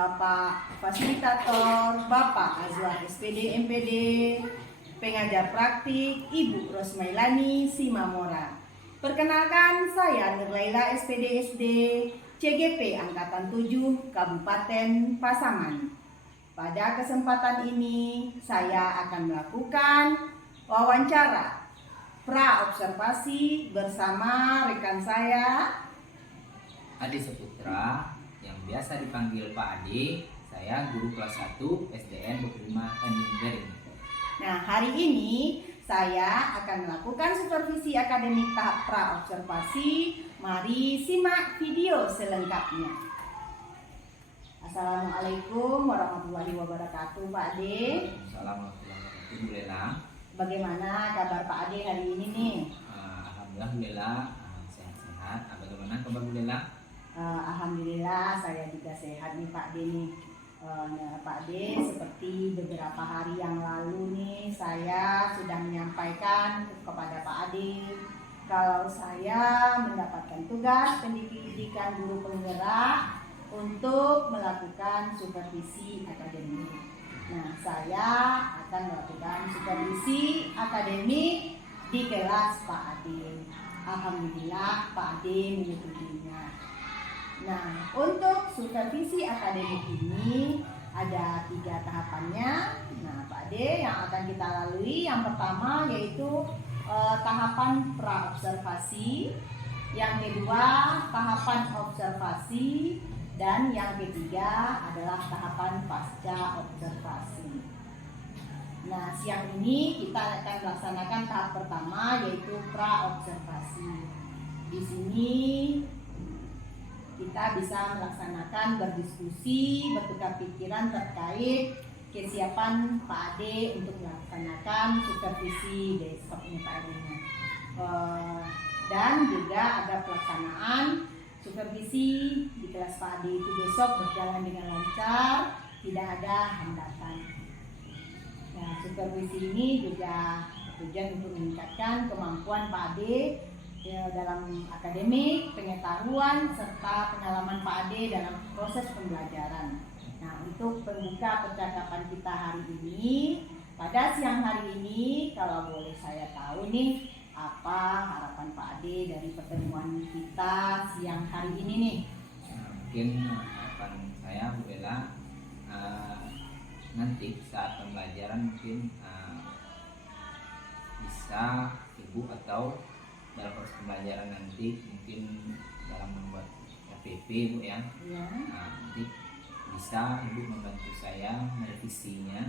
Bapak Fasilitator, Bapak Azwar SPD MPD, pengajar praktik Ibu Rosmailani Simamora. Perkenalkan, saya Nurlaila SPD SD CGP Angkatan 7 Kabupaten Pasaman. Pada kesempatan ini saya akan melakukan wawancara pra-observasi bersama rekan saya Adi Saputra, yang biasa dipanggil Pak Adi. Saya guru kelas 1 SDN 25 Tanjung Bering. Nah, hari ini saya akan melakukan supervisi akademik tahap pra-observasi. Mari simak video selengkapnya. Assalamualaikum warahmatullahi wabarakatuh, Pak Ade. Assalamualaikum. Bagaimana kabar Pak Ade hari ini nih? Alhamdulillah sehat-sehat. Bagaimana kabar Bu Lela? Alhamdulillah saya juga sehat nih Pak Ade nih. Nah, Pak Ade, seperti beberapa hari yang lalu nih saya sudah menyampaikan kepada Pak Ade kalau saya mendapatkan tugas pendidikan guru penggerak untuk melakukan supervisi akademik. Nah, saya akan melakukan supervisi akademik di kelas Pak Ade. Alhamdulillah Pak Ade menyetujuinya. Nah, untuk supervisi akademik ini ada 3 tahapannya. Nah, Pak Ade, yang akan kita lalui yang pertama yaitu tahapan pra-observasi, yang kedua tahapan observasi, dan yang ketiga adalah tahapan pasca observasi. Nah, siang ini kita akan melaksanakan tahap pertama yaitu pra-observasi. Di sini kita bisa melaksanakan berdiskusi, bertukar pikiran terkait kesiapan Pak Ade untuk melaksanakan supervisi besok ini Pak Ade. Dan juga ada pelaksanaan supervisi di kelas Pak Ade itu besok berjalan dengan lancar, tidak ada hambatan. Nah, supervisi ini juga bertujuan untuk meningkatkan kemampuan Pak Ade dalam akademik, pengetahuan, serta pengalaman Pak Ade dalam proses pembelajaran. Nah, untuk pembuka percakapan kita hari ini, pada siang hari ini, kalau boleh saya tahu nih, apa harapan Pak Ade dari pertemuan kita siang hari ini nih? Mungkin harapan saya Bu Lela, nanti saat pembelajaran mungkin bisa Ibu atau dalam proses pembelajaran nanti mungkin dalam membuat RPP Bu ya. Nanti bisa Ibu membantu saya merevisinya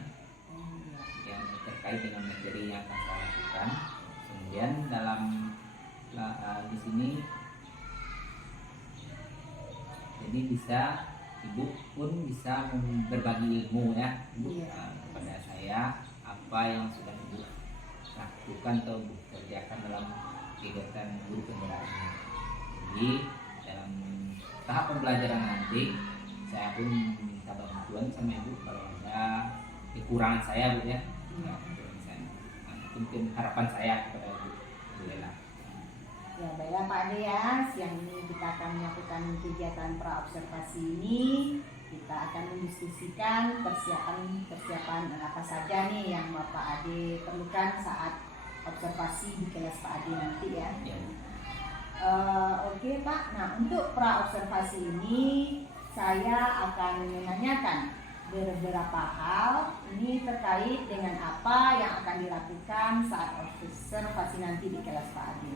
yang terkait dengan materi yang akan saya lakukan. Kemudian dalam di sini jadi bisa Ibu pun bisa berbagi ilmu ya Ibu kepada saya apa yang sudah Ibu lakukan atau Ibu kerjakan dalam kegiatan guru penggerak ini. Jadi dalam tahap pembelajaran nanti saya pun minta bantuan sama Ibu kalau ada kekurangan saya Bu ya. Mungkin harapan saya kepada Bu Lela. Ya, baiklah Pak Ade ya. Siang ini kita akan melakukan kegiatan pra-observasi ini. Kita akan mendiskusikan persiapan apa saja nih yang Bapak Ade perlukan saat observasi di kelas Pak Ade nanti ya. Oke Pak, nah untuk pra-observasi ini saya akan menanyakan beberapa hal ini terkait dengan apa yang akan dilakukan saat observasi nanti di kelas Pak Ade.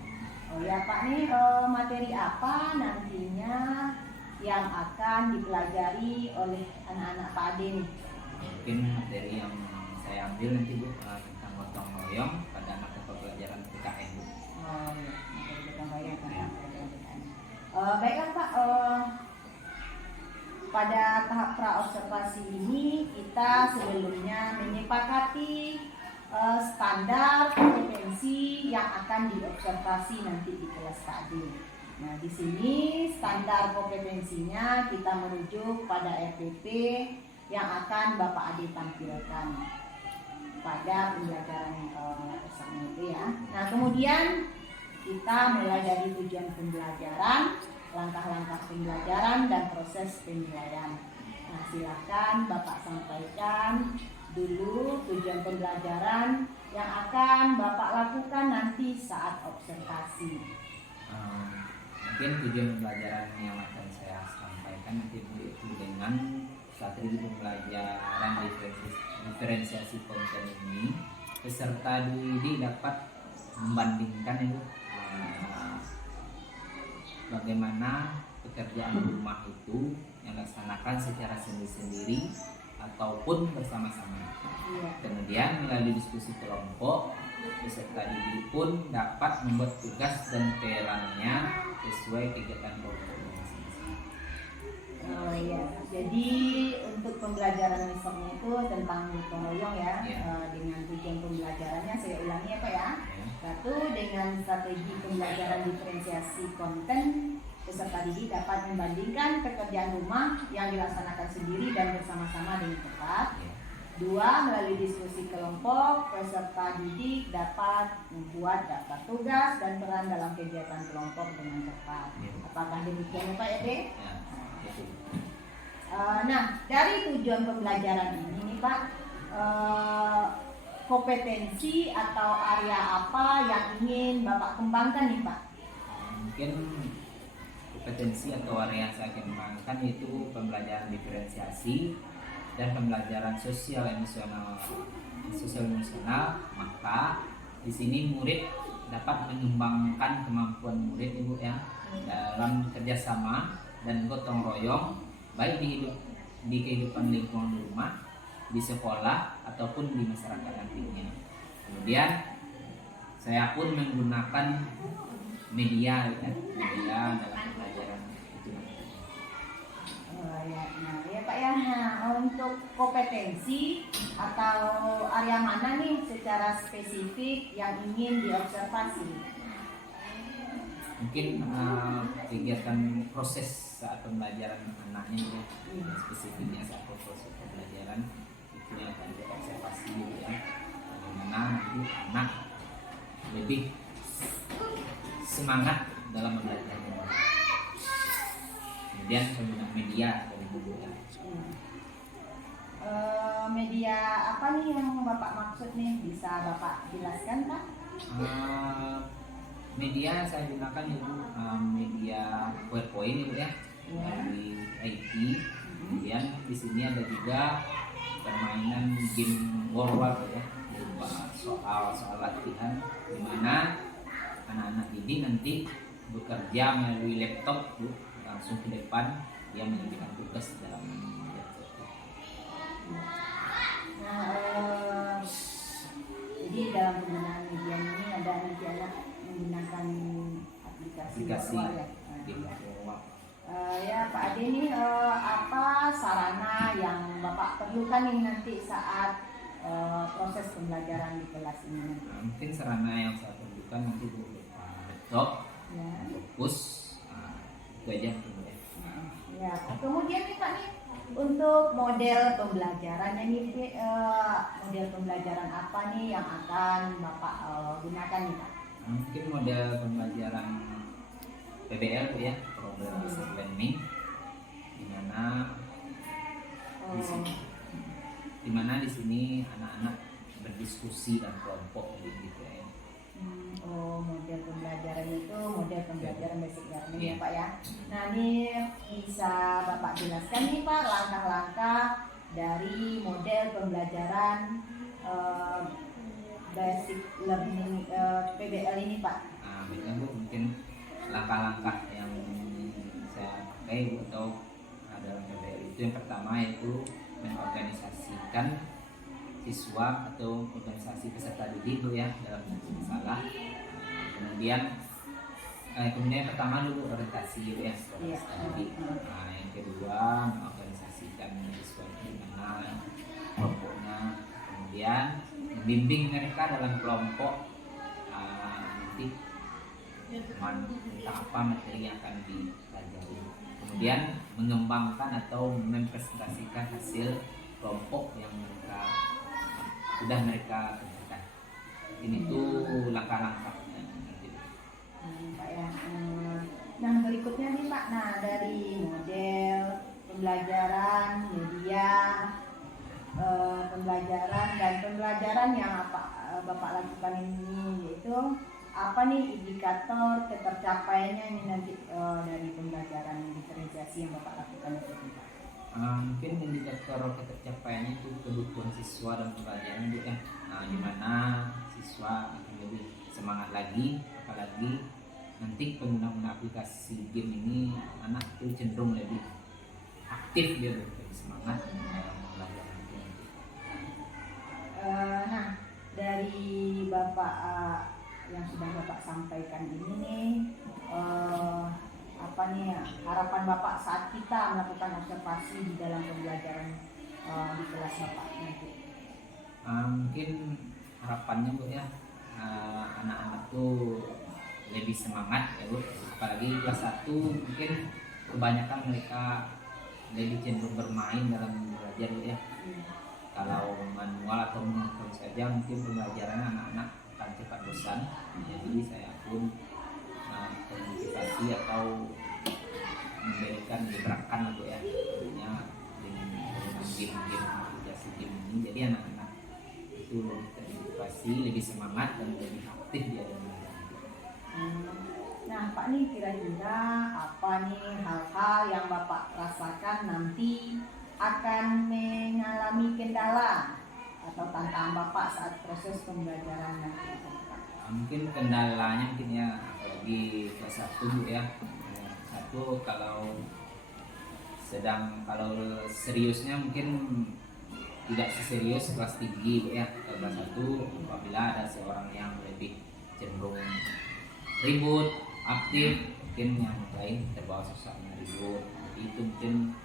Oh ya Pak nih, materi apa nantinya yang akan dipelajari oleh anak-anak Pak Ade nih? Mungkin materi yang saya ambil nanti Bu tentang gotong royong pada mata pelajaran PKN Bu. Oh iya, materi gotong royong tentang pelajaran PKN. Baiklah Pak, pada tahap pra-observasi ini kita sebelumnya menyepakati standar kompetensi yang akan diobservasi nanti di kelas Pak Ade. Nah, di sini standar kompetensinya kita merujuk pada RPP yang akan Bapak Ade tampilkan pada pembelajaran bersama itu ya. Nah, kemudian kita mulai dari tujuan pembelajaran, langkah-langkah pembelajaran dan proses penilaian. Nah, silakan Bapak sampaikan dulu tujuan pembelajaran yang akan Bapak lakukan nanti saat observasi. Mungkin tujuan pembelajaran yang akan saya sampaikan nanti Bu, itu dengan strategi pembelajaran diferensiasi konten ini, peserta didik dapat membandingkan itu bagaimana pekerjaan rumah itu yang dilaksanakan secara sendiri-sendiri ataupun bersama-sama. Kemudian melalui diskusi kelompok, peserta didik pun dapat membuat tugas dan perannya sesuai kegiatan kelompoknya masing-masing. Oh iya, jadi untuk pembelajaran misalnya itu tentang gotong royong ya, dengan tujuan pembelajarannya saya ulangi ya Pak ya. Satu, dengan strategi pembelajaran diferensiasi konten, peserta didik dapat membandingkan pekerjaan rumah yang dilaksanakan sendiri dan bersama-sama dengan tepat. Dua, melalui diskusi kelompok, peserta didik dapat membuat daftar tugas dan peran dalam kegiatan kelompok dengan tepat. Apakah demikian Pak Ede? Nah, dari tujuan pembelajaran ini nih Pak, kompetensi atau area apa yang ingin Bapak kembangkan nih Pak? Mungkin kompetensi atau area yang saya kembangkan itu pembelajaran diferensiasi dan pembelajaran sosial emosional. Maka di sini murid dapat mengembangkan kemampuan murid Ibu ya dalam kerjasama dan gotong royong, baik di kehidupan lingkungan rumah, di sekolah ataupun di masyarakat nantinya. Kemudian saya pun menggunakan media dalam pembelajaran itu. Nah ya Pak ya, nah, untuk kompetensi atau area mana nih secara spesifik yang ingin diobservasi? Mungkin kegiatan proses saat pembelajaran anaknya ya, spesifiknya saat proses pembelajaran itu yang akan diobservasi ya, bagaimana nanti anak lebih semangat dalam belajar. Kemudian penggunaan media dari buku ya. Media apa nih yang Bapak maksud nih, bisa Bapak jelaskan Pak? Media saya gunakan itu media PowerPoint itu ya, dari IT. Kemudian di sini ada juga permainan game World ya, berupa soal latihan di mana anak-anak ini nanti bekerja melalui laptop Bu, langsung ke depan dia mengerjakan tugas dalam laptop. Nah, jadi dalam penggunaan media ini ada anak menggunakan aplikasi ya. Ya Pak Ade nih, apa sarana yang Bapak perlukan nih nanti saat proses pembelajaran di kelas ini? Mungkin sarana yang saya perlukan nanti berupa laptop, fokus, itu aja. Ya, kemudian nih Pak nih, untuk model pembelajarannya nih, model pembelajaran apa nih yang akan Bapak gunakan nih Pak? Mungkin model pembelajaran PBL ya, Problem Based Learning, di mana di sini anak-anak berdiskusi dan kelompok gitu ya. Model pembelajaran itu model pembelajaran basic learning ya Pak ya. Nah ini bisa Bapak jelaskan nih Pak langkah-langkah dari model pembelajaran basic learning PBL ini Pak. Bu, mungkin langkah-langkah yang saya pakai atau dalam PBL itu yang pertama yaitu mengorganisasikan siswa atau organisasi peserta didik ya dalam masalah. Kemudian pertama dulu orientasi ya peserta didik. Yang kedua mengorganisasikan siswa gimana kelompoknya. Kemudian membimbing mereka dalam kelompok nanti tentang apa materi yang akan dipelajari. Kemudian mengembangkan atau mempresentasikan hasil kelompok yang sudah mereka kerjakan. Ini tuh langkah-langkah. Pak ya. Nah berikutnya nih Pak, nah dari model pembelajaran media, pembelajaran yang Bapak lakukan ini, yaitu apa nih indikator ketercapaiannya ini nanti dari pembelajaran diferensiasi yang Bapak lakukan itu Pak? Mungkin indikator ketercapaiannya itu kebutuhan siswa dan pembelajaran juga ya. Di mana siswa akan lebih semangat lagi, apalagi nanti pengguna aplikasi game ini anak itu cenderung lebih aktif, dia lebih semangat dalam pembelajaran itu nanti. Nah, dari Bapak yang sudah Bapak sampaikan ini nih, apa nih harapan Bapak saat kita melakukan observasi di dalam pembelajaran di kelas Bapak nanti? Mungkin harapannya Bu ya, anak-anak tuh lebih semangat ya Bu, apalagi kelas 1 mungkin kebanyakan mereka lebih cenderung bermain dalam belajar Bu ya. Kalau manual atau monoton saja mungkin pembelajarannya anak-anak akan cepat bosan. Jadi saya pun motivasi atau memberikan gebrakan Bu ya, dengan game-game aplikasi game ini, jadi anak-anak itu lebih termotivasi, lebih semangat dan lebih aktif dia dalam belajar. Nah Pak nih, kira-kira apa nih hal-hal yang Bapak rasakan nanti akan mengalami kendala atau tantangan Bapak saat proses pembelajaran nanti? Mungkin kendalanya mungkin ya, apalagi kelas 1 Bu ya. Satu, kalau seriusnya mungkin tidak seserius kelas tinggi Bu ya. Kelas 1 apabila ada seorang yang lebih cenderung ribut, aktif, mungkin yang lain terbawa suasana ribut. Itu mungkin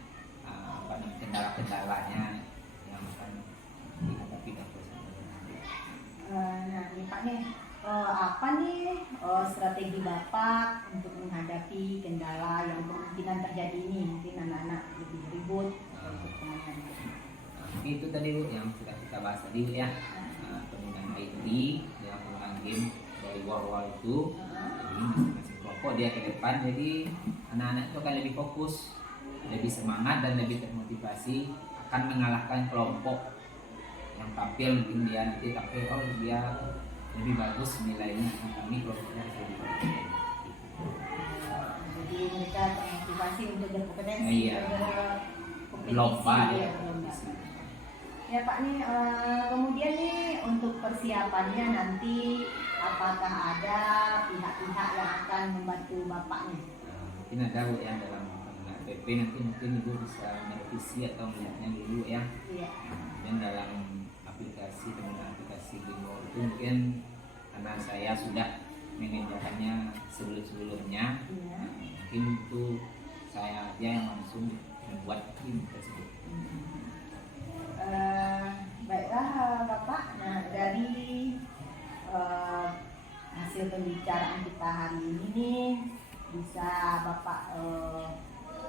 kendala-kendalanya yang akan dihadapi dalam proses pembelajaran. Nah ini Pak nih, apa nih strategi Bapak untuk menghadapi kendala yang kemungkinan terjadi ini? Mungkin anak-anak lebih ribut untuk teman-teman. Itu tadi Bu yang sudah kita bahas tadi Bu ya, penggunaan IT yang penggunaan game dari war itu. Jadi masing-masing kelompok dia ke depan, jadi anak-anak itu akan lebih fokus, lebih semangat dan lebih termotivasi akan mengalahkan kelompok yang tampil. Mungkin dia nanti tampil, oh dia lebih bagus nilainya, kami kelompoknya harus lebih bagus. Jadi mereka termotivasi untuk berkompetensi, Iya. Lomba ya, ya. Ya Pak nih, kemudian nih untuk persiapannya nanti apakah ada pihak-pihak yang akan membantu Bapak nih? Mungkin ada Bu ya dalam penggunaan PP, nanti mungkin Ibu bisa merevisi atau melihatnya dulu ya. Iya. Dan dalam penggunaan aplikasi Gimo itu mungkin karena saya sudah mengerjakannya sebelumnya, Iya. mungkin itu saya aja yang langsung membuat game tersebut. Baiklah Bapak, nah dari hasil pembicaraan kita hari ini nih, bisa Bapak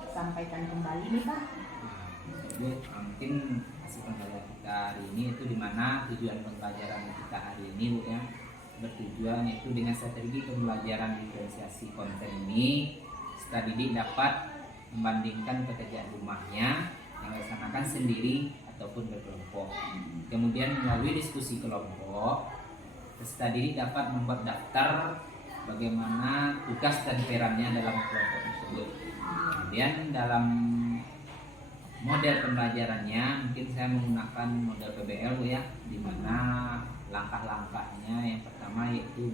sampaikan kembali nih Pak? Jadi mungkin hasil pembelajaran kita hari ini itu dimana tujuan pembelajaran kita hari ini Bu ya, bertujuan itu dengan strategi pembelajaran diferensiasi konten ini peserta didik dapat membandingkan pekerjaan rumahnya yang dilaksanakan sendiri ataupun berkelompok. Kemudian melalui diskusi kelompok, peserta didik dapat membuat daftar bagaimana tugas dan perannya dalam kelompok tersebut. Kemudian dalam model pembelajarannya mungkin saya menggunakan model PBL Bu ya, di mana langkah-langkahnya yang pertama yaitu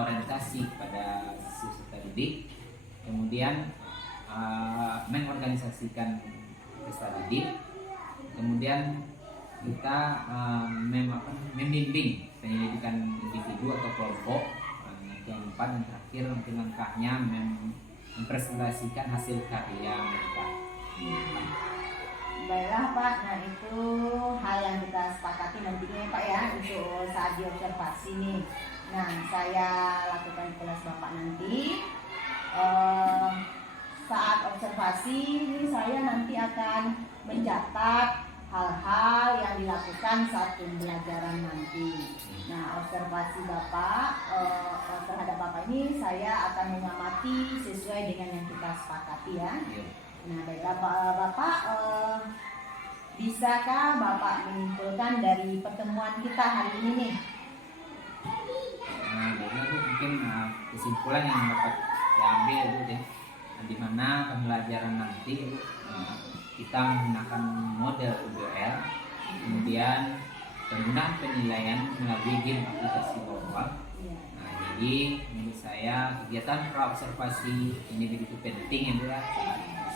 orientasi pada peserta didik, kemudian mengorganisasikan peserta didik, kemudian kita membimbing penyelidikan individu atau kelompok, yang keempat dan terakhir mungkin langkahnya mempresentasikan hasil karya mereka. Baiklah Pak, nah itu hal yang kita sepakati nantinya Pak ya, untuk saat diobservasi nih. Nah saya lakukan di kelas Bapak nanti. Saat observasi ini saya nanti akan mencatat hal-hal yang dilakukan saat pembelajaran nanti. Nah observasi Bapak terhadap Bapak ini saya akan mengamati sesuai dengan yang kita sepakati ya. Nah, baiklah Bapak, bisakah Bapak menyimpulkan dari pertemuan kita hari ini nih? Nah, jadi Bu, mungkin kesimpulan yang dapat diambil Bu ya, di mana pembelajaran nanti Bu, kita menggunakan model UBL, kemudian penggunaan penilaian melalui game aplikasi Worldwall. Nah, jadi menurut saya kegiatan praobservasi ini begitu penting ya Bu ya,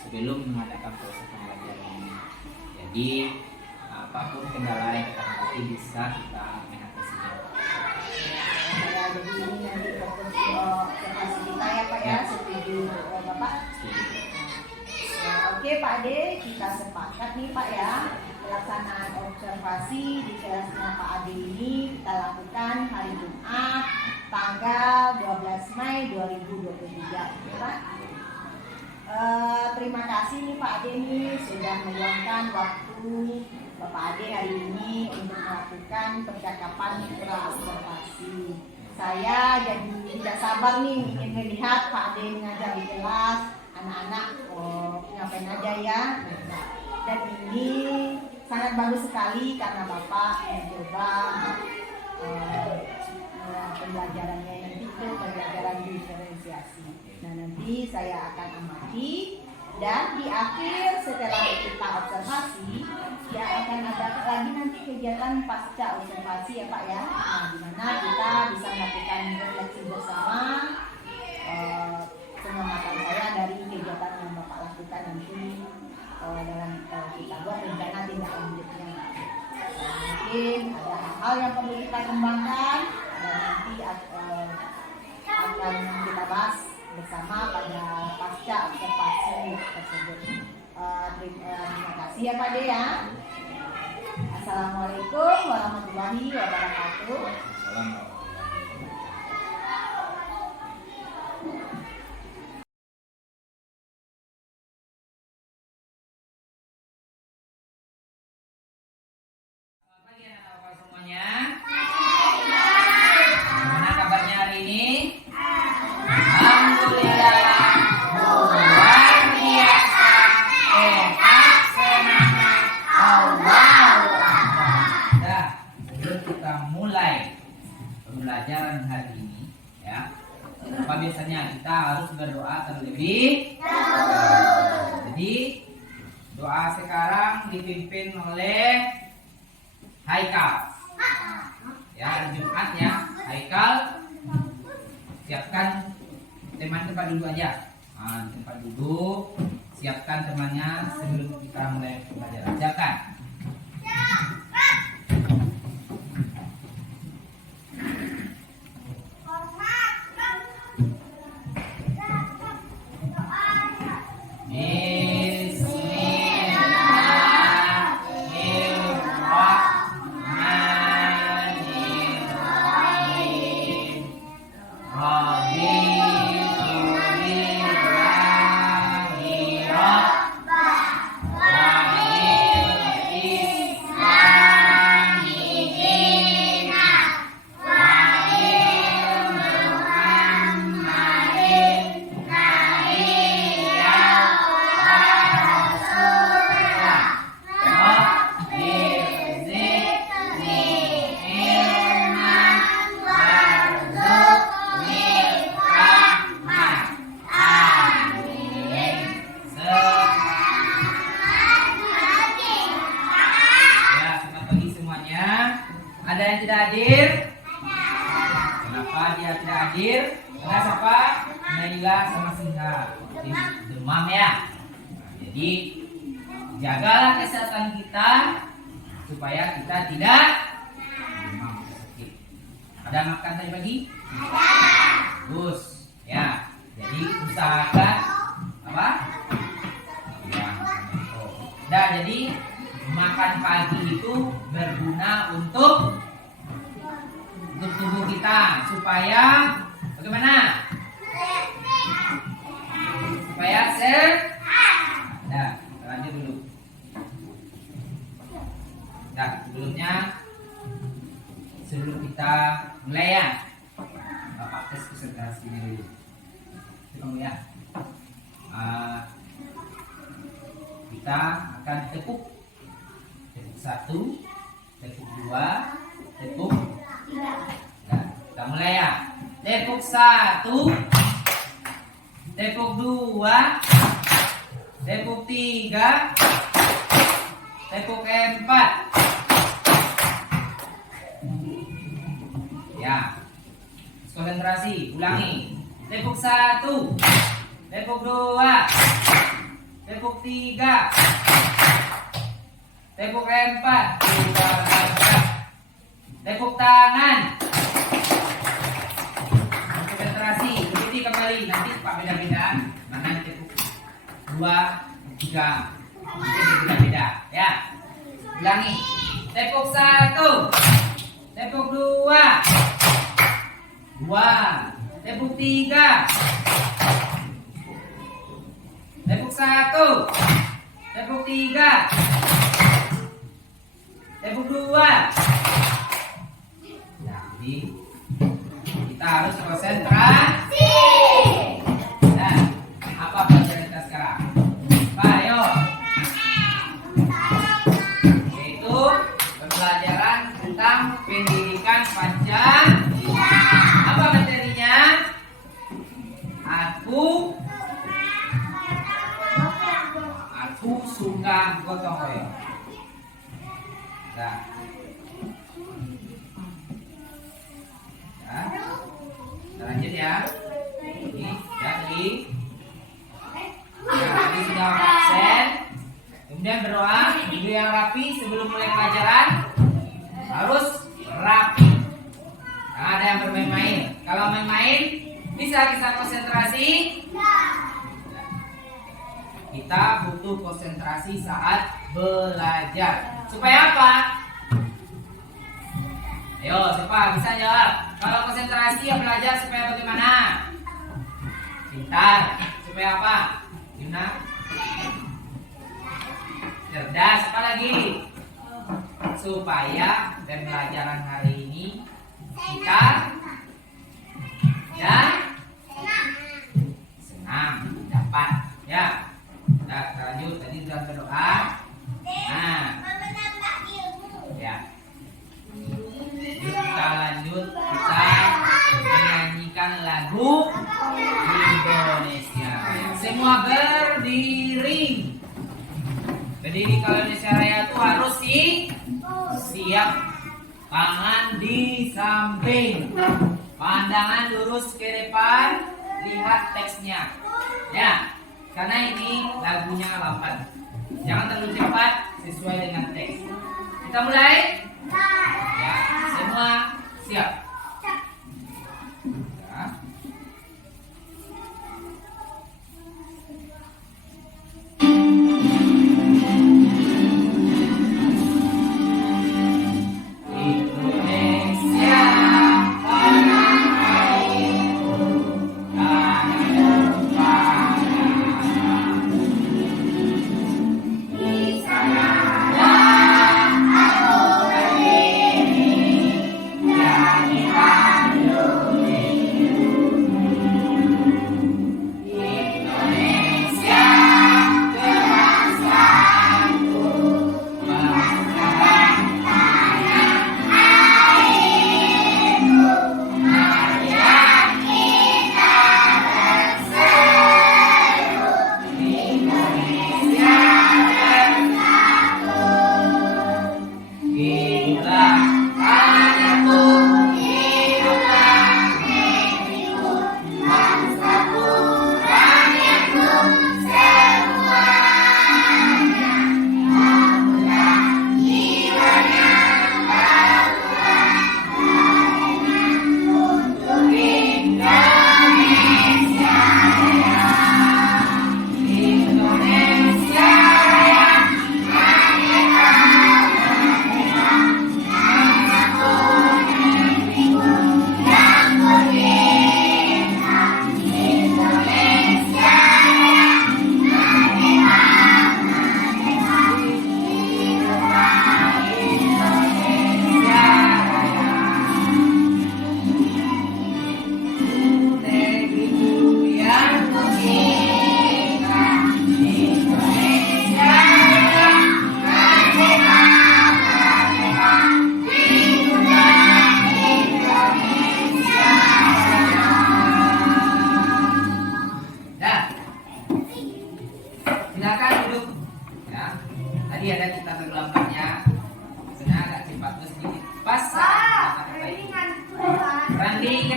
sebelum mengadakan proses pembelajaran ini. Jadi apapun kendala yang kita hadapi bisa kita mengatasinya. Ya, jadi ini nanti fokus observasi kita ya Pak ya, setuju Bapak? Setuju. Ya, oke Pak Ade, kita sepakat nih Pak ya, pelaksanaan observasi di kelasnya Pak Ade ini kita lakukan hari Jumat tanggal 12 Mei 2023 ya Pak. Terima kasih nih Pak Ade nih sudah meluangkan waktu Bapak Ade hari ini untuk melakukan percakapan praobservasi. Saya jadi tidak sabar nih ingin melihat Pak Ade mengajar di kelas anak-anak ngapain aja ya. Dan ini sangat bagus sekali karena Bapak mencoba pembelajarannya nanti itu pembelajaran diferensiasi. Nah, nanti saya akan amati dan di akhir setelah kita observasi ya akan ada lagi nanti kegiatan pasca observasi ya Pak ya. Nah, di mana kita bisa melakukan refleksi bersama pengamatan saya dari kegiatan yang Bapak lakukan nanti dalam kita buat rencana tindak lanjutnya. Mungkin ada hal-hal yang perlu kita kembangkan dan nanti akan kita bahas bersama pada pasca observasi tersebut. Terima kasih ya Pak De ya. Assalamualaikum warahmatullahi wabarakatuh. Semuanya, gimana kabarnya hari ini? Alhamdulillah, luar biasa, sehat, semangat, Allahu Akbar. Nah, sebelum kita mulai pembelajaran hari ini, ya, apa biasanya kita harus berdoa terlebih dahulu. Jadi doa sekarang dipimpin oleh Haikal. Ya, hari Jumat ya, Haikal siapkan teman tempat duduk aja. Nah, tempat duduk, siapkan temannya sebelum kita mulai pembelajaran. Siapkan. Ada yang tidak hadir? Kenapa dia tidak hadir? Karena siapa? Naila sama Sinha demam ya. Nah, jadi jagalah kesehatan kita supaya kita tidak demam sakit. Ada makan tadi pagi? Bagus ya. Jadi usahakan apa? Ya. Nah, jadi makan pagi itu berguna untuk tubuh kita supaya bagaimana? Supaya sehat. Nah, kita lanjut dulu. Nah, sebelum kita mulai ya, Bapak tes konsentrasinya dulu. Kamu ya. kita akan tepuk. Tepuk 1, tepuk 2, tepuk 3. Nah, kita mulai ya. Tepuk 1, tepuk 2, tepuk 3, tepuk 4. Ya, konsentrasi, ulangi. Tepuk 1, tepuk 2, tepuk 3, tepuk 4. Tepuk tangan. Konsentrasi, ikuti kembali. Nanti Pak beda-beda. Mana yang tepuk 2, 3, nanti beda-beda. Ya, ulangi. Tepuk 1, tepuk 2, tepuk 3, tepuk 1, tepuk 3, tepuk 2. Nah, jadi kita harus konsentrasi. Nah, apa pelajaran kita sekarang? Pak, ayo. Yaitu pembelajaran tentang pendidikan Pancasila. Apa materinya? Aku suka gotong royong. Nah. Ya. Kita lanjut ya. Ini ya tadi. Ya, tadi sudah absen. Kemudian berdoa, duduk yang rapi sebelum mulai pelajaran. Harus rapi. Nah, ada yang bermain-main. Kalau main-main, bisa kita konsentrasi. Kita butuh konsentrasi saat belajar. Supaya apa? Ayo, siapa bisa jawab? Kalau konsentrasi ya belajar supaya bagaimana? Pintar. Supaya apa? Gimana? Cerdas. Apa lagi? Supaya pembelajaran hari ini kita dan senang dapat ya. Nah, kita lanjut. Tadi sudah berdoa. Nah, ya. Kita lanjut. Kita menyanyikan lagu Indonesia. Semua berdiri. Berdiri kalau Indonesia Raya itu harus siap. Tangan di samping, pandangan lurus ke depan, lihat teksnya. Ya, karena ini lagunya lambat. Jangan terlalu cepat, sesuai dengan teks. Kita mulai. Ya, semua siap. Ya. Yeah.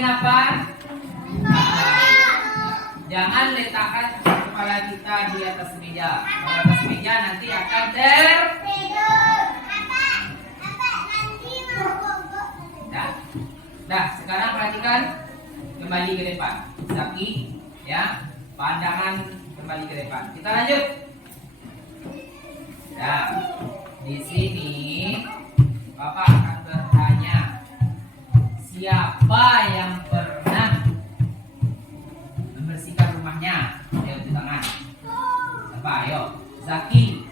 apa? Jangan letakkan kepala kita di atas meja. Di atas meja nanti akan Nah, sekarang perhatikan kembali ke depan. Zaki, ya, pandangan kembali ke depan. Kita lanjut. Nah, di sini Bapak akan bertanya, siapa yang pernah membersihkan rumahnya? Ayo di tangan. Siapa? Ayo, Zaki.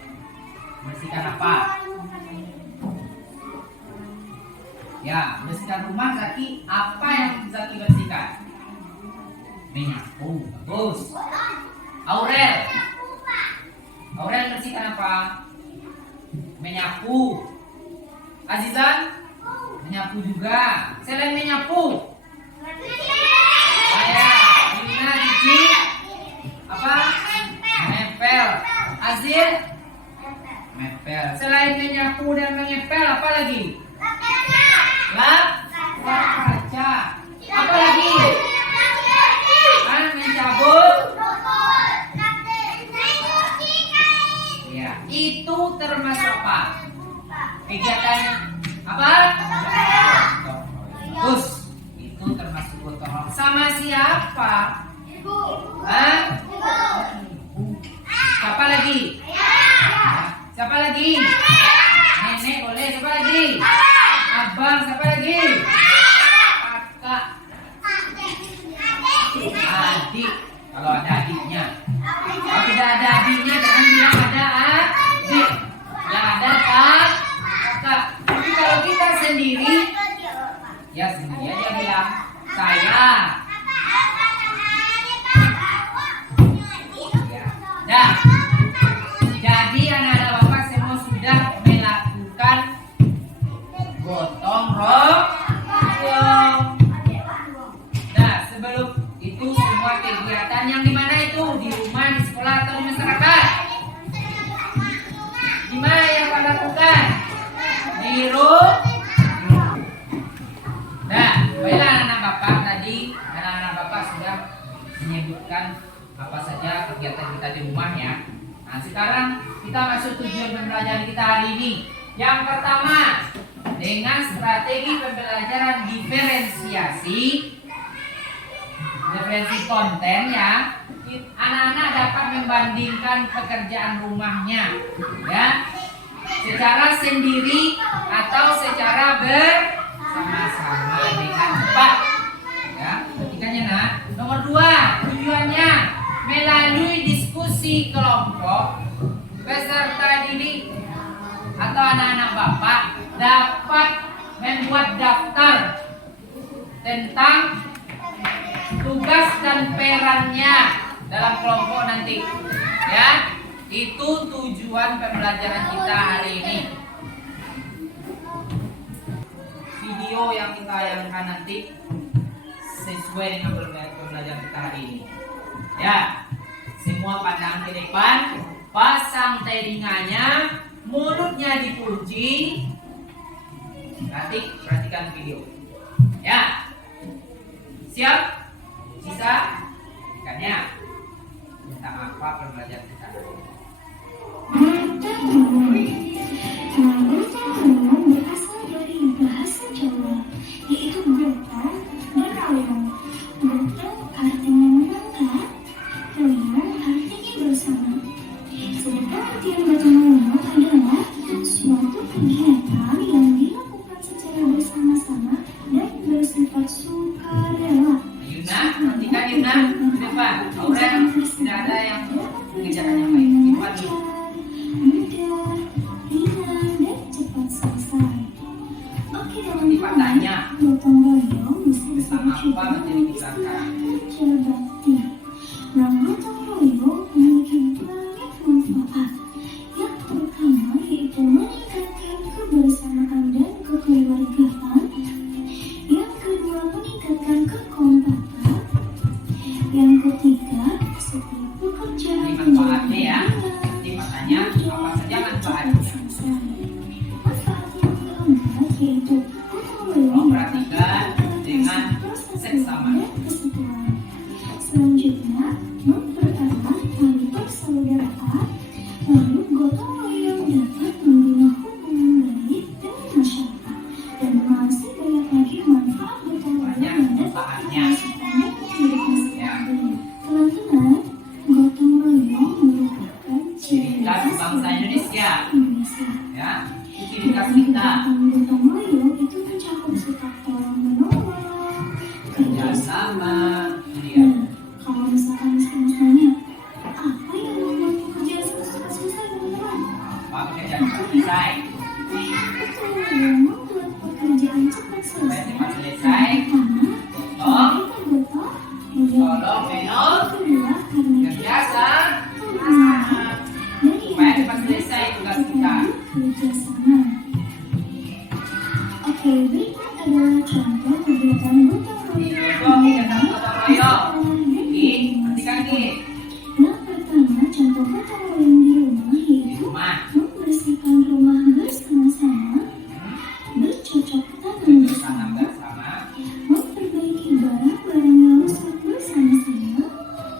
Bersihkan apa? Ya, bersihkan rumah Zaki. Apa yang Zaki bersihkan? Menyapu. Bagus. Aurel. Aurel bersihkan apa? Menyapu. Azizan? Menyapu juga. Selain menyapu. Saya. Lina, Cici. Apa? Mepel. Azir? Mepel. Selain menyapu dan mengepel, apa lagi? Lap kaca. Apa lagi? Mencabut. Ya, itu termasuk apa? Kegiatannya apa? Terus itu termasuk gotong. Sama siapa? Ibu. Siapa lagi? Siapa lagi? Nenek boleh. Siapa lagi? Abang, siapa lagi? Kakak. Adik. Kalau ada adiknya. Kalau tidak ada adiknya, jangan bilang ada adik. Yang ada kakak. Tapi kalau kita sendiri, ya sendiri aja bilang saya. Nah, jadi anak-anak Bapak semua sudah melakukan gotong royong. Nah, sebelum itu semua kegiatan yang di mana itu? Di rumah, di sekolah, atau di masyarakat? Di mana yang Pak lakukan? Di rumah. Nah, baiklah anak-anak Bapak tadi, anak-anak Bapak sudah menyebutkan apa saja kegiatan kita di rumah ya. Nah, sekarang kita masuk tujuan pembelajaran kita hari ini. Yang pertama, dengan strategi pembelajaran diferensiasi konten ya, anak-anak dapat membandingkan pekerjaan rumahnya ya, secara sendiri atau secara bersama-sama dengan cepat ya. Perhatikannya nah. Nomor 2, tujuannya melalui diskusi kelompok peserta didik atau anak-anak Bapak dapat membuat daftar tentang tugas dan perannya dalam kelompok nanti ya. Itu tujuan pembelajaran kita hari ini. Video yang kita tayangkan nanti sesuai dengan pembelajaran kita hari ini ya. Semua pandangan ke depan, pasang telinganya, mulutnya dikunci. Nanti perhatikan video ya. Siap? Sisa? Ikannya tentang apa pembelajaran kita? Berasal dari bahasa Jawa, yaitu gotong dan royong. Gotong artinya mengangkat, royong artinya bersama. Sedangkan artian gotong royong adalah suatu kegiatan yang dilakukan secara bersama-sama dan bersifat sukarela. Yuna, perhatikan Yuna di depan. Aurel, tidak ada yang mengerjakan yang baik. Di depan dulu. Mudah, ringan, dan cepat selesai. Oke, Tiba tanya gotong royong bisa tentang disebut apa juga menjadi istilah kita kerja bakti. Dalam gotong royong memiliki banyak manfaat. Yang pertama yaitu meningkatkan kebersamaan dan kekeluargaan. Yang kedua meningkatkan kekompakan. Yang ketiga setiap pekerjaan Ini manfaatnya ya. menjadi Nanti tanya apa saja manfaatnya. Manfaat yang keempat yaitu gotong royong Perhatikan dengan seksa bekerja sama. Iya. Nah, kalau misalkan Mas nanya, apa yang membuat pekerjaan cepat selesai, teman-teman? Apa pekerjaan cepat selesai? Betul, yang membuat pekerjaan cepat Supaya selesai. cepat selesai. Pertama, Contoh, kita tolong minum, kedua, karena kerja sama. dari Supaya cepat selesai tugas kita. kerja sama. Oke, berikut adalah contoh kegiatan gotong Contoh kegiatan gotong royong. Ki, perhatikan Ki. Yang pertama, contoh gotong royong di rumah Di yaitu rumah. membersihkan rumah bersama-sama, bercocok tanam Tanam bersama, bersama. memperbaiki barang-barang yang rusak bersama-sama,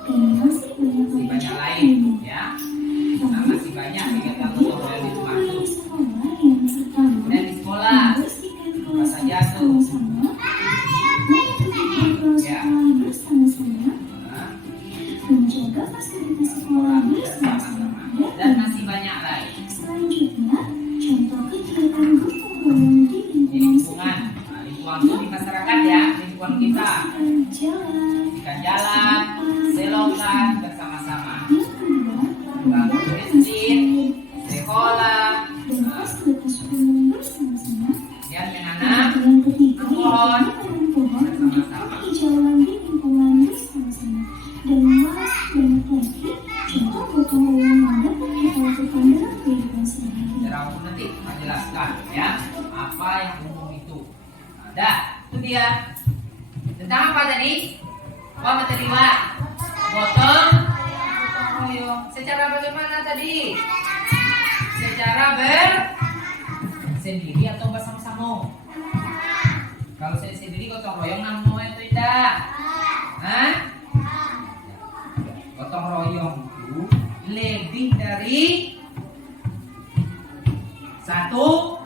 dan masih banyak Masih banyak lain ya. Nah, masih banyak kegiatan gotong royong di rumah tuh. Di sekolah yang pertama, Dan di sekolah. membersihkan kelas Apa saja tuh? bersama-sama, memperbaiki kelas Ya. sekolah bersama-sama, Nah, menjaga fasilitas sekolah bersama-sama, bersama-sama. Dan masih banyak lain. selanjutnya contoh kegiatan gotong royong di Di lingkungan lingkungan. sekitar. Nah, lingkungan itu di masyarakat ya, lingkungan kita. Membersihkan jalan. Bersihkan jalan, selokan bersama-sama. Yang kedua, Bangun masjid, sekolah, dan fasilitas umum bersama-sama. dan menanam Yang ketiga, pohon menanam pohon untuk bersama-sama. penghijauan di lingkungan bersama-sama. Dan masih banyak lagi contoh gotong royong yang dapat kita lakukan dalam kehidupan sehari-hari. Secara umum nanti menjelaskan ya apa yang umum itu. Ada, itu dia. Tentang apa tadi? Apa materi Wak? Gotong royong. Secara bagaimana tadi? Secara sendiri atau bersama-sama? Kalau saya sendiri gotong royong namanya itu tidak. Hah? Gotong royong itu lebih dari satu.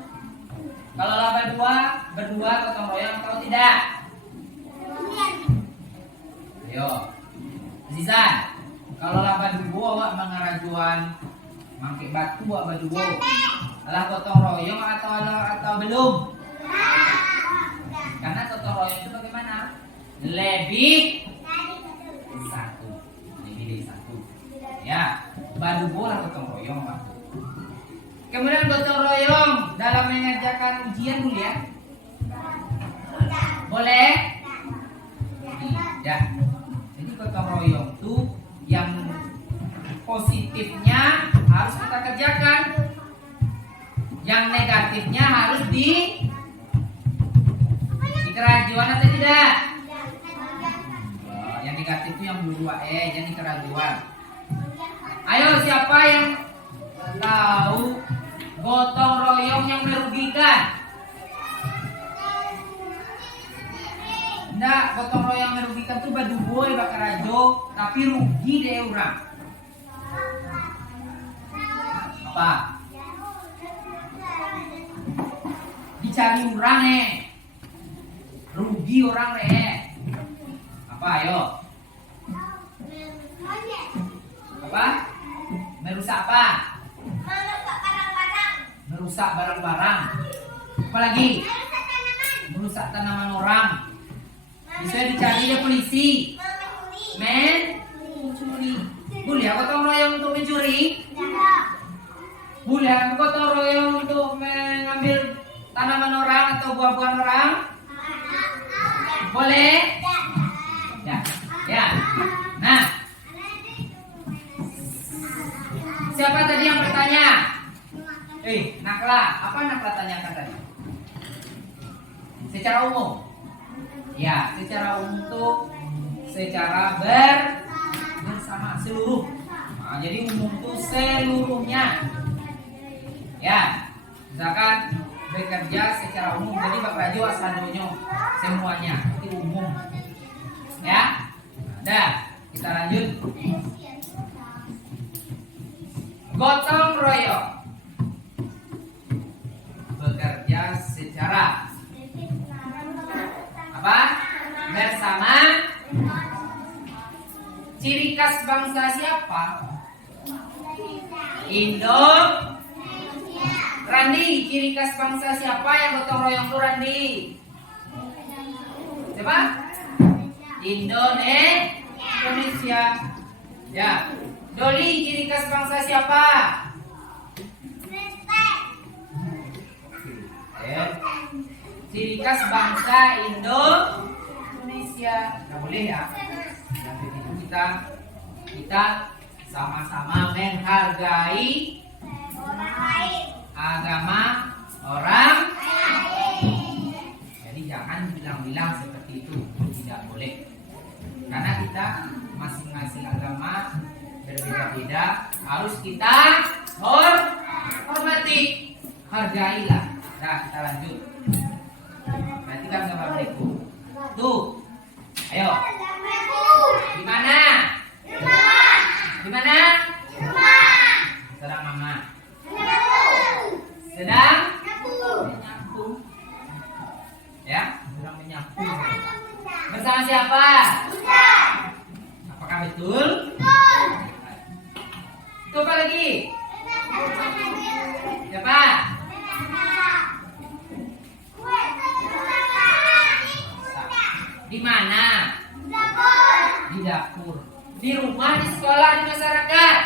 Kalau laba berdua gotong royong atau tidak? Ayo, Zizan. Kalau laba dua awak mengarajuan mangkik batu awak berdua. Alah gotong royong atau belum? Karena gotong royong itu bagaimana? Lebih satu. Lebih dari satu. Ya, baru bola gotong royong Pak. Kemudian gotong royong dalam mengerjakan ujian dulu ya. Boleh? Tidak. Jadi gotong royong itu yang positifnya harus kita kerjakan. Yang negatifnya harus di kerajuan atau tidak? Yang negatif itu yang berdua jadi kerajuan. Ayo siapa yang tahu gotong royong yang merugikan? Nggak, gotong royong yang merugikan tuh baduboy bakar rajo, tapi rugi deh orang. Apa? Dicari orang rugi orang Apa ayo? Apa? Merusak apa? Merusak barang-barang. Apalagi? Merusak tanaman orang. Bisa dicari ya polisi. Mencuri. Boleh gotong royong untuk mencuri? Boleh gotong royong untuk mengambil tanaman orang atau buah-buahan orang? Boleh? Ya. Ya. Nah. Siapa tadi yang bertanya? Nakla. Apa Nakla tanyakan tadi? Secara umum. Ya, secara umum tuh secara bersama seluruh. Nah, jadi umum tuh seluruhnya. Ya. Misalkan bekerja secara umum, jadi bakraju asadonyo semuanya itu umum. Ya. Dah, kita lanjut. Gotong royong bekerja secara apa? Bersama. Ciri khas bangsa siapa? Indo. Randi, ciri khas bangsa siapa yang gotong royong tuh Randi? Siapa? Indonesia. Ya. Doli, ciri khas bangsa siapa? Ciri khas bangsa Indonesia. Nggak boleh ya. Yang itu kita sama-sama menghargai agama orang. Jadi jangan bilang-bilang seperti itu, tidak boleh. Karena kita masing-masing agama berbeda-beda, harus kita hormati, hargailah. Nah, kita lanjut. Perhatikan gambar berikut. Tuh, ayo. Di mana? Di mana? Sedang mama. Sedang menyapu. Ya, sedang menyapu. Bersama siapa? Apakah betul? Itu apa lagi? Siapa? Di mana? Di dapur. Di rumah, di sekolah, di masyarakat.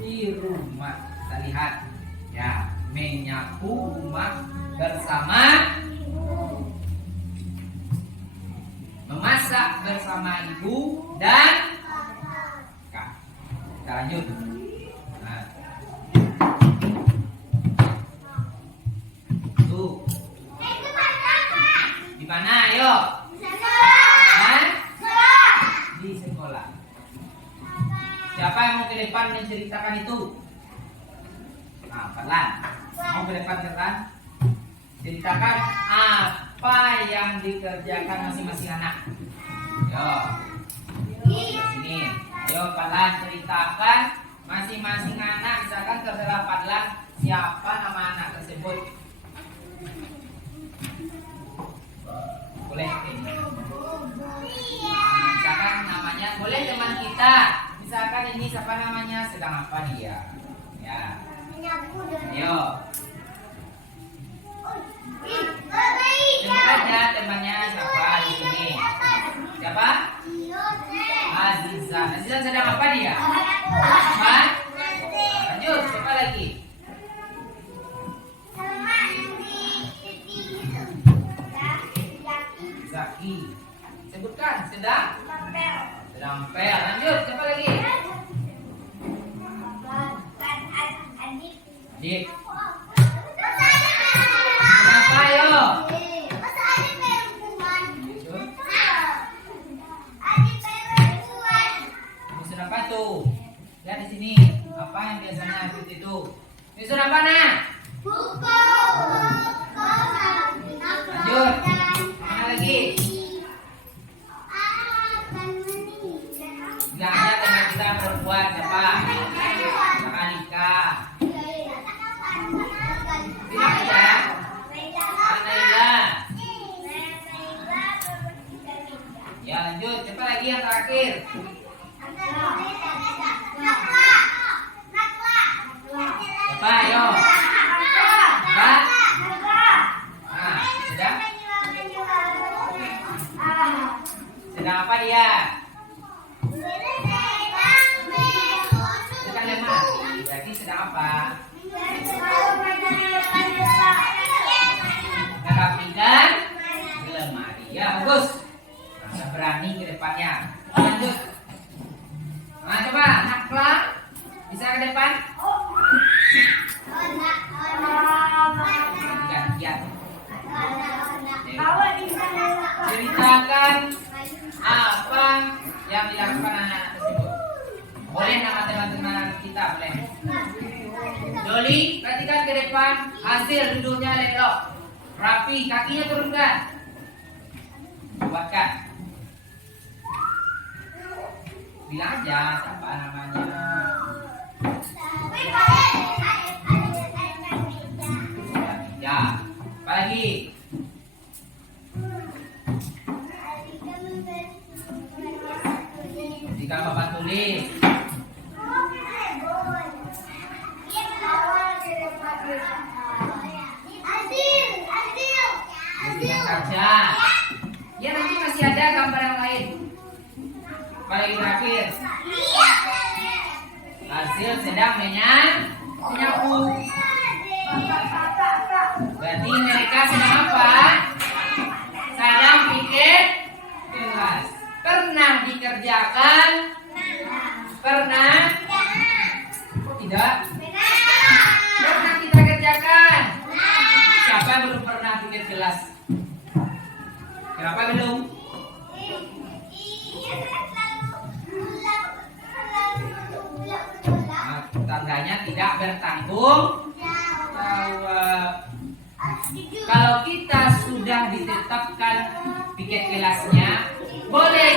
Di rumah. Kita lihat ya, menyapu rumah bersama, memasak bersama ibu dan kakak. Kita lanjut. Nah. Tuh. Di mana? Ayo. Hah? Di sekolah. Siapa yang mau ke depan menceritakan itu? Nah, Fadlan. Mau ke depan kan? Ceritakan apa yang dikerjakan masing-masing anak. Yo. Sini. Ayo Fadlan ceritakan masing-masing anak. Misalkan terserah Fadlan, siapa nama anak tersebut? Boleh ini. Misalkan namanya, boleh teman kita. Misalkan ini siapa namanya, sedang apa dia? Ya. Ayo. Sebut aja temannya siapa di sini. Siapa? Aziza. Aziza sedang apa dia? Apa? Lanjut, siapa lagi? Zaki. Sebutkan, sedang pel. Lanjut, siapa lagi? Adik. Kenapa yo? Musim apa tuh? Lihat di sini. Apa yang biasanya seperti itu? Musim apa nak? Lanjut. Mana lagi? Enggak ada teman kita perempuan siapa? Alika. Tidak ada. Naila. Ya lanjut. Siapa lagi yang terakhir? Siapa? Ayo. Siapa? Nah, sedang apa dia? Sedang lemah. Berarti sedang apa? Rapi dan lemari. Ya bagus. Nah, berani ke depannya. Lanjut. Nah, coba Nakla bisa ke depan. Gantian. Ceritakan apa yang dilakukan anak tersebut. Boleh nama teman-teman kita, boleh. Doli, perhatikan ke depan. Hasil duduknya elok, rapi, kakinya turunkan. Buatkan. Bilang aja siapa namanya. Ya, apa lagi? Jika Bapak tulis. Kaca. Ya nanti Mas masih ada gambar yang lain? Apalagi terakhir? Hasil sedang menyapu. Berarti mereka sedang apa? Sedang piket kelas. Pernah dikerjakan? Pernah? Kok tidak? Pernah kita kerjakan? Siapa yang belum pernah piket kelas? Kenapa belum? Nah, tandanya tidak bertanggung jawab. Kalau kita sudah ditetapkan piket kelasnya, boleh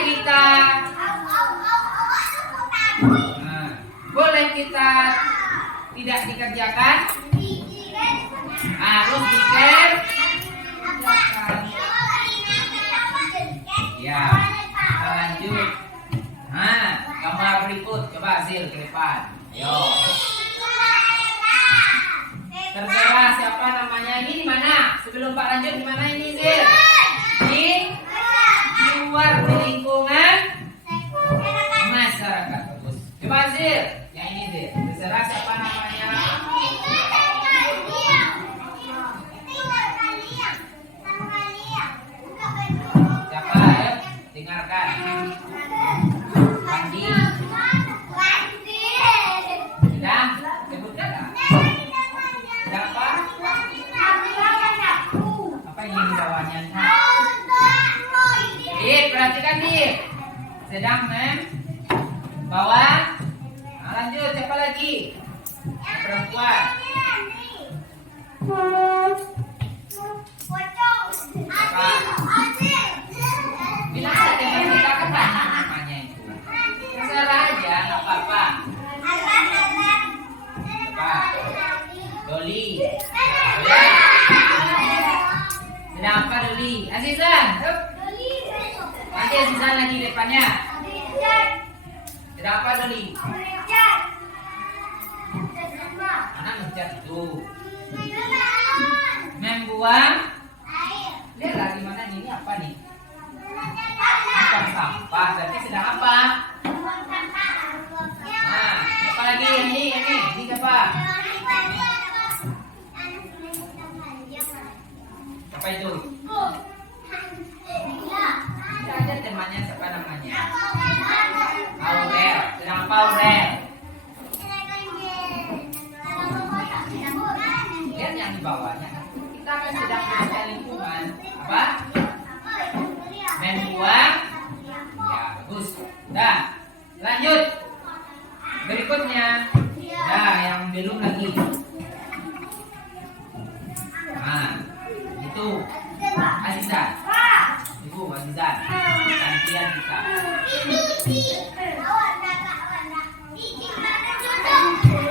kita tidak dikerjakan, harus dikerjakan. Ya, kita lanjut. Nah, gambar berikut, coba Zil ke depan. Ayo. Terserah siapa namanya. Ini di mana? Sebelum Pak lanjut, di mana ini Zil? Di luar lingkungan masyarakat. Bagus. Coba Zil, yang ini Zil. Terserah siapa namanya. Siapa? Ayo, dengarkan. Wandi. Sudah? Sebutkan tak? Sudah apa? Apa yang di bawahnya? Perhatikan Dit. Sedang membawa. Nah, lanjut, siapa lagi? Perempuan. Bilang saja kita kan banyak namanya itu. Terserah aja, nggak apa-apa. Coba. Doli. Sedang apa Doli? Azizan. Nanti Azizan lagi depannya. Sedang apa Doli? Mana mencat itu? Membuang. Lihat lagi mana ini apa nih? Bukan sampah. Berarti sedang apa? Nah, apa lagi ini? Ini siapa? Apa itu? Tidak ada temannya, siapa namanya? Aurel. Sedang apa Aurel? Lihat yang di bawahnya. Kita kan sedang menjaga lingkungan. Apa? Membuang. Ya, bagus. Dah. Lanjut. Berikutnya. Nah, yang belum lagi. Nah, itu Azizan. Ibu Azizan. Gantian kita.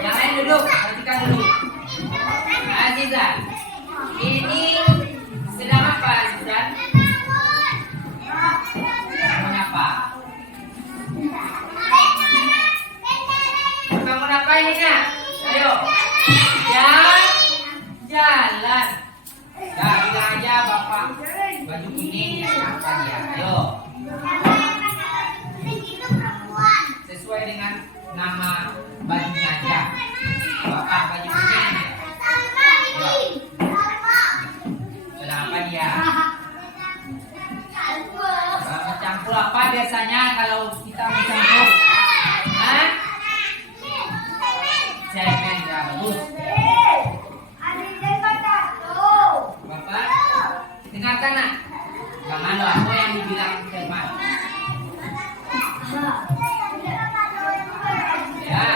Yang lain duduk. Perhatikan dulu. Azizan. Ini sedang apa Azizan? Mengapa? Bangun apa ini nak? Ayo. Jalan. Dah bilang aja bapak baju kuning ya apa dia? Ayo. Sesuai dengan nama bajunya aja. Bapak baju kuning. Sedang apa dia? Mencampur apa biasanya kalau kita mencampur? Hah? Semen ya bagus. Bapak, dengarkan nak. Jangan lo apa yang dibilang Firman. Ya,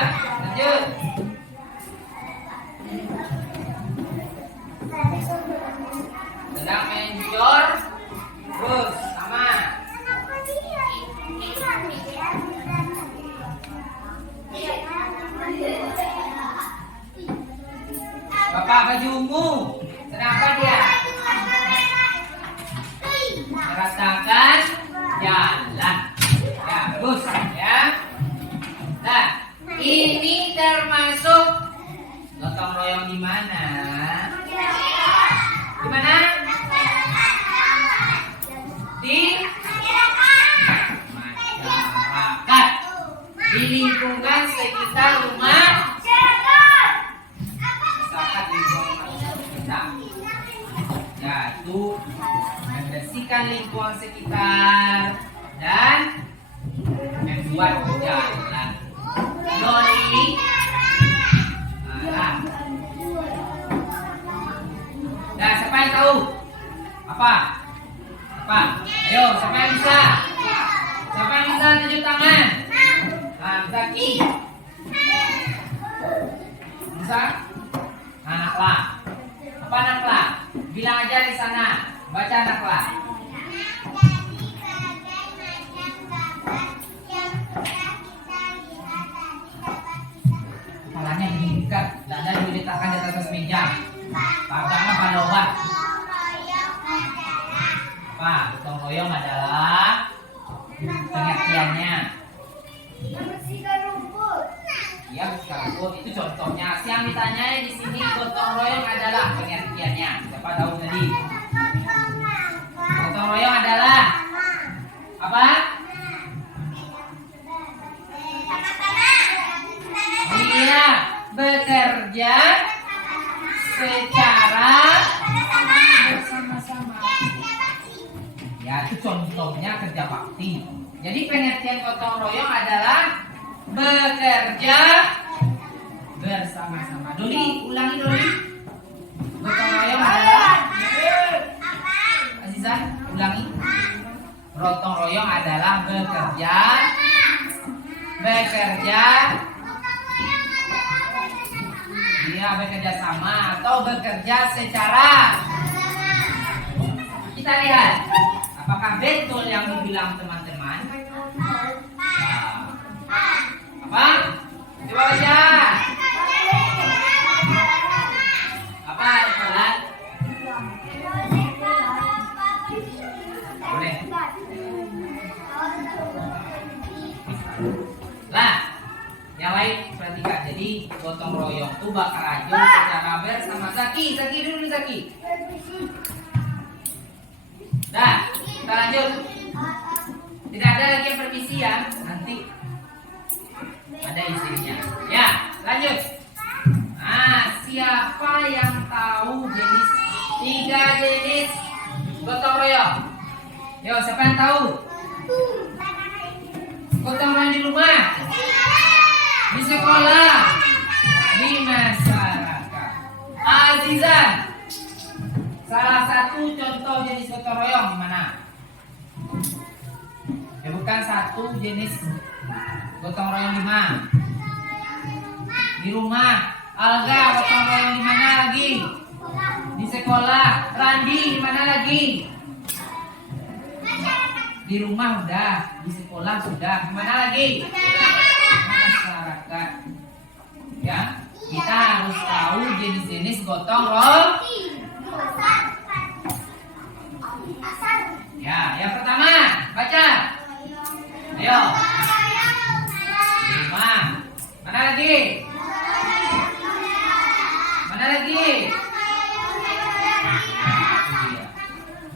lanjut. Sedang menjor terus sama. Bapak baju ungu. Kenapa dia? Merasakan jalan. Ya, bagus ya. Nah, ini termasuk gotong royong di mana? Di mana? Di membersihkan lingkungan sekitar dan membuat jalan. Loli. Nah. Nah, siapa yang tahu? Apa? Apa? Ayo, siapa yang bisa? Siapa yang bisa tunjuk tangan? Zaki. Bisa? Nakla. Apa nakla? Bilang aja di sana. Baca nakla. Kepalanya begini dekat. Dada diletakkan di atas meja. Pagangnya pandowa. Apa? Gotong royong adalah pengertiannya. Ya, bersih itu contohnya. Yang ditanyai di sini gotong royong adalah pengertiannya. Siapa tahu tadi? Gotong royong adalah apa? Iya, bekerja secara bersama-sama. Ya, itu contohnya kerja bakti. Jadi pengertian gotong royong adalah bekerja bersama-sama. Doli, ulangi Doli. Gotong royong adalah Azizan, ulangi. Gotong royong adalah bekerja dia bekerja sama atau bekerja secara. Kita lihat apakah betul yang dibilang teman-teman. Apa? Coba baca. Apa Iqbal? Boleh. Lah, yang lain perhatikan. Jadi gotong royong itu bakal rajin secara bersama. Zaki dulu Zaki. Dah, kita lanjut. Tidak ada lagi yang permisi ya. Nanti ada istrinya. Ya, lanjut. Nah, siapa yang tahu tiga jenis gotong royong? Yo, siapa yang tahu? Gotong royong di rumah, di sekolah, di masyarakat. Azizan, salah satu contoh jenis gotong royong di mana? Ya, bukan satu jenis gotong royong di mana? Di rumah. Alga, gotong royong di mana lagi? Di sekolah. Randi, di mana lagi? Di rumah udah, di sekolah sudah. Di mana lagi? Masyarakat. Ya, kita harus tahu jenis-jenis gotong royong. Ya, yang pertama, baca. Ayo. Di rumah. Mana lagi? Mana lagi?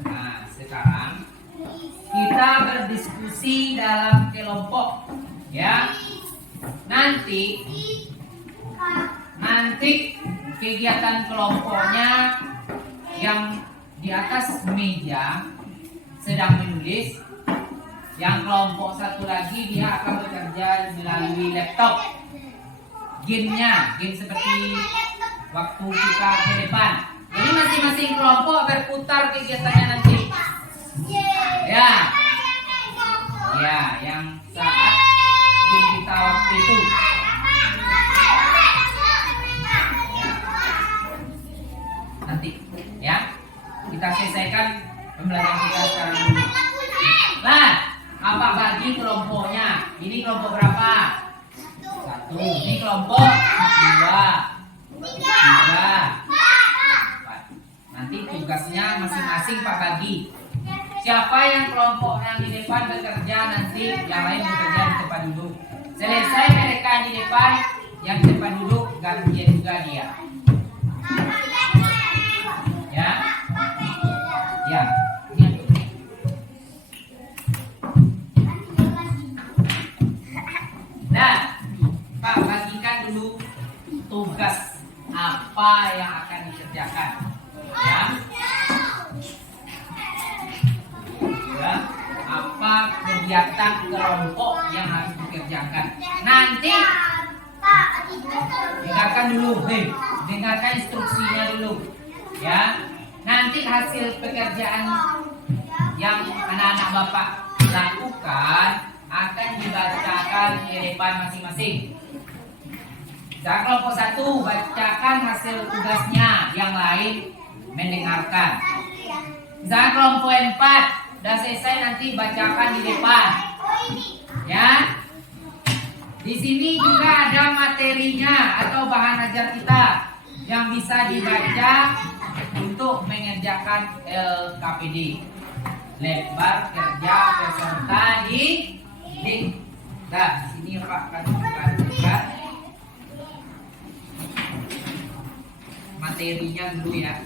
Nah, sekarang kita berdiskusi dalam kelompok, ya. Nanti kegiatan kelompoknya yang di atas meja sedang menulis, yang kelompok satu lagi dia akan bekerja melalui laptop. Game-nya, game seperti waktu kita ke depan. Jadi masing-masing kelompok berputar kegiatannya nanti. Ya, ya, yang saat game kita waktu itu. Nanti, ya, kita selesaikan pembelajaran kita sekarang dulu. Nah, apa bagi kelompoknya? Ini kelompok berapa? Satu. Ini kelompok dua, tiga, empat. Nanti tugasnya masing-masing Pak bagi. Siapa yang kelompok yang di depan bekerja, nanti yang lain bekerja di tempat duduk. Selesai mereka di depan, yang di depan duduk gantian juga dia. Ya, ya. Nah, Pak bagikan dulu tugas apa yang akan dikerjakan. Ya. kegiatan kelompok yang harus dikerjakan. Nanti dengarkan dulu, dengarkan instruksinya dulu, ya. Nanti hasil pekerjaan yang anak-anak Bapak lakukan akan dibacakan di depan masing-masing. Saat kelompok 1 bacakan hasil tugasnya, yang lain mendengarkan. Saat kelompok 4 sudah selesai, nanti bacakan di depan. Ya. Di sini juga ada materinya atau bahan ajar kita yang bisa dibaca untuk mengerjakan LKPD. Lebar kerja peserta didik. Nah, di sini Pak kasih materinya dulu ya.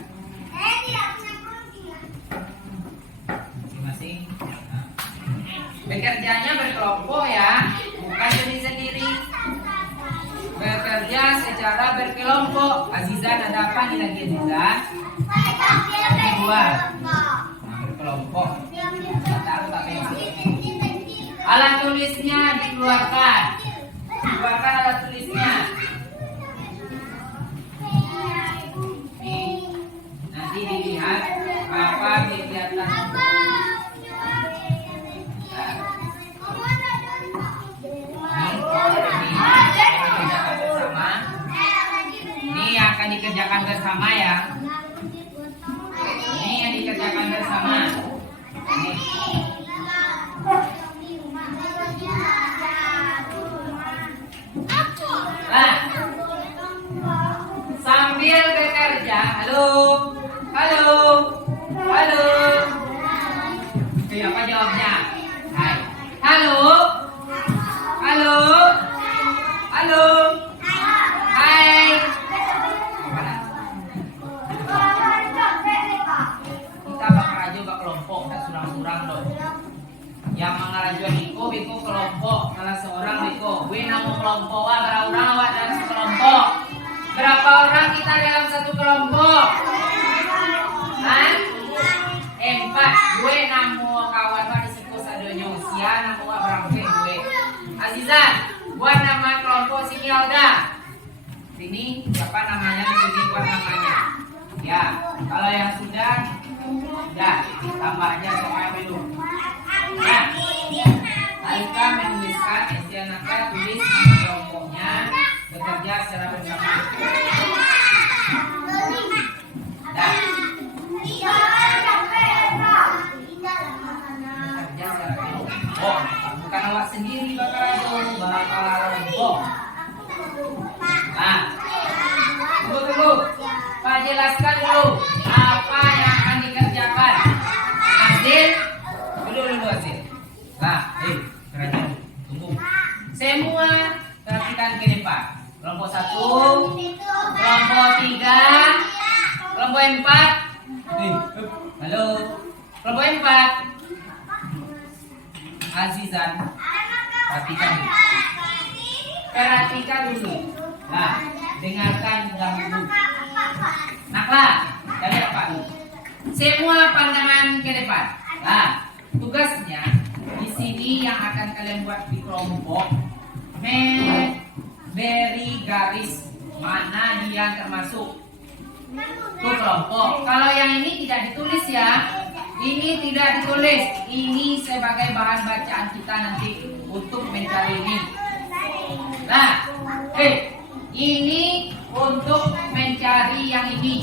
Masing-masing. Nah. Bekerjanya berkelompok ya, bukan sendiri-sendiri. Bekerja secara berkelompok. Azizan ada apa nih lagi Azizan? Dua. Nah, berkelompok. Taruh tak pegang. Alat tulisnya dikeluarkan. Keluarkan alat tulisnya. Nanti dilihat apa kegiatan. Ini akan dikerjakan bersama ya. Ini yang dikerjakan bersama. Ini. Nah, sambil bekerja, halo. Siapa jawabnya? Hai. Halo. Hai. Kita bakal rajo ke kelompok, tak surang-surang loh. Yang mengarajo biko kelompok, salah seorang biko. Gue nama kelompok, berapa orang awak dalam satu kelompok? Berapa orang kita dalam satu kelompok? Hah? 4. Gue nama kawan pak disiko sadonyo. Sia nama berangke gue. Azizan, buat nama kelompok sini Alda. Sini siapa namanya? Sini buat namanya. Ya, kalau yang sudah tambah aja sama dulu. Nah, Alika menuliskan Estianaka tulis nama kelompoknya bekerja secara bersama. Dah. Oh, bukan awak sendiri bakal kelompok. Nah, tunggu. Pak jelaskan dulu apa yang akan dikerjakan. Hasil dulu hasil. Nah, kerajaan tunggu. Semua perhatikan ke depan. Kelompok 1, kelompok 3, kelompok 4. Halo. Kelompok 4. Azizan, perhatikan dulu. Nah, dengarkan dahulu. Naklah, dari apa dulu? Semua pandangan ke depan. Nah, tugasnya di sini yang akan kalian buat di kelompok, beri garis mana dia termasuk tuh kelompok. Kalau yang ini tidak ditulis ya. Ini tidak ditulis. Ini sebagai bahan bacaan kita nanti untuk mencari ini. Nah, ini untuk mencari yang ini.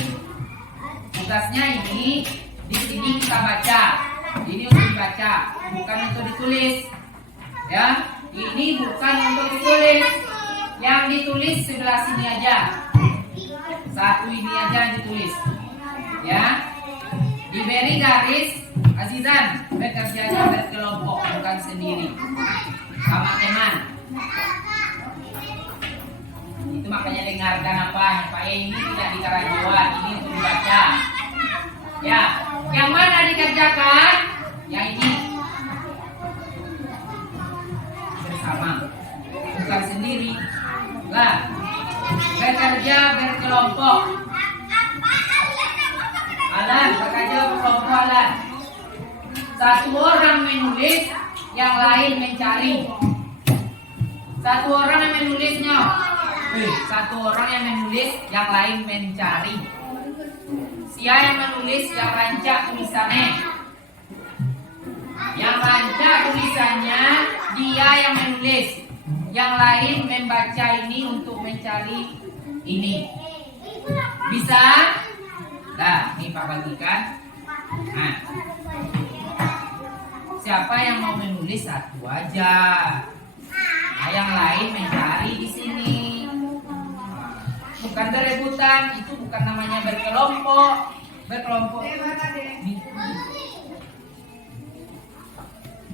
Tugasnya ini di sini kita baca. Ini untuk dibaca, bukan untuk ditulis. Ya, ini bukan untuk ditulis. Yang ditulis sebelah sini aja. Satu ini aja yang ditulis. Ya. Diberi garis, Azizan bekerjanya berkelompok, bukan sendiri, sama teman. Itu makanya dengarkan apa Pak ini tidak dikarajuan, ini untuk dibaca. Ya, yang mana dikerjakan? Yang ini bersama, bukan sendiri. Lah, bekerja berkelompok. Alan, bekerja berkelompok Alan. Satu orang menulis, yang lain mencari. Satu orang yang menulisnya. Satu orang yang menulis, yang lain mencari. Sia yang menulis, yang rancak tulisannya. Yang rancak tulisannya, dia yang menulis. Yang lain membaca ini untuk mencari ini. Bisa? Nah, ini Pak bagikan. Nah, siapa yang mau menulis satu aja. Nah, yang lain mencari di sini. Bukan berebutan, itu bukan namanya berkelompok. Berkelompok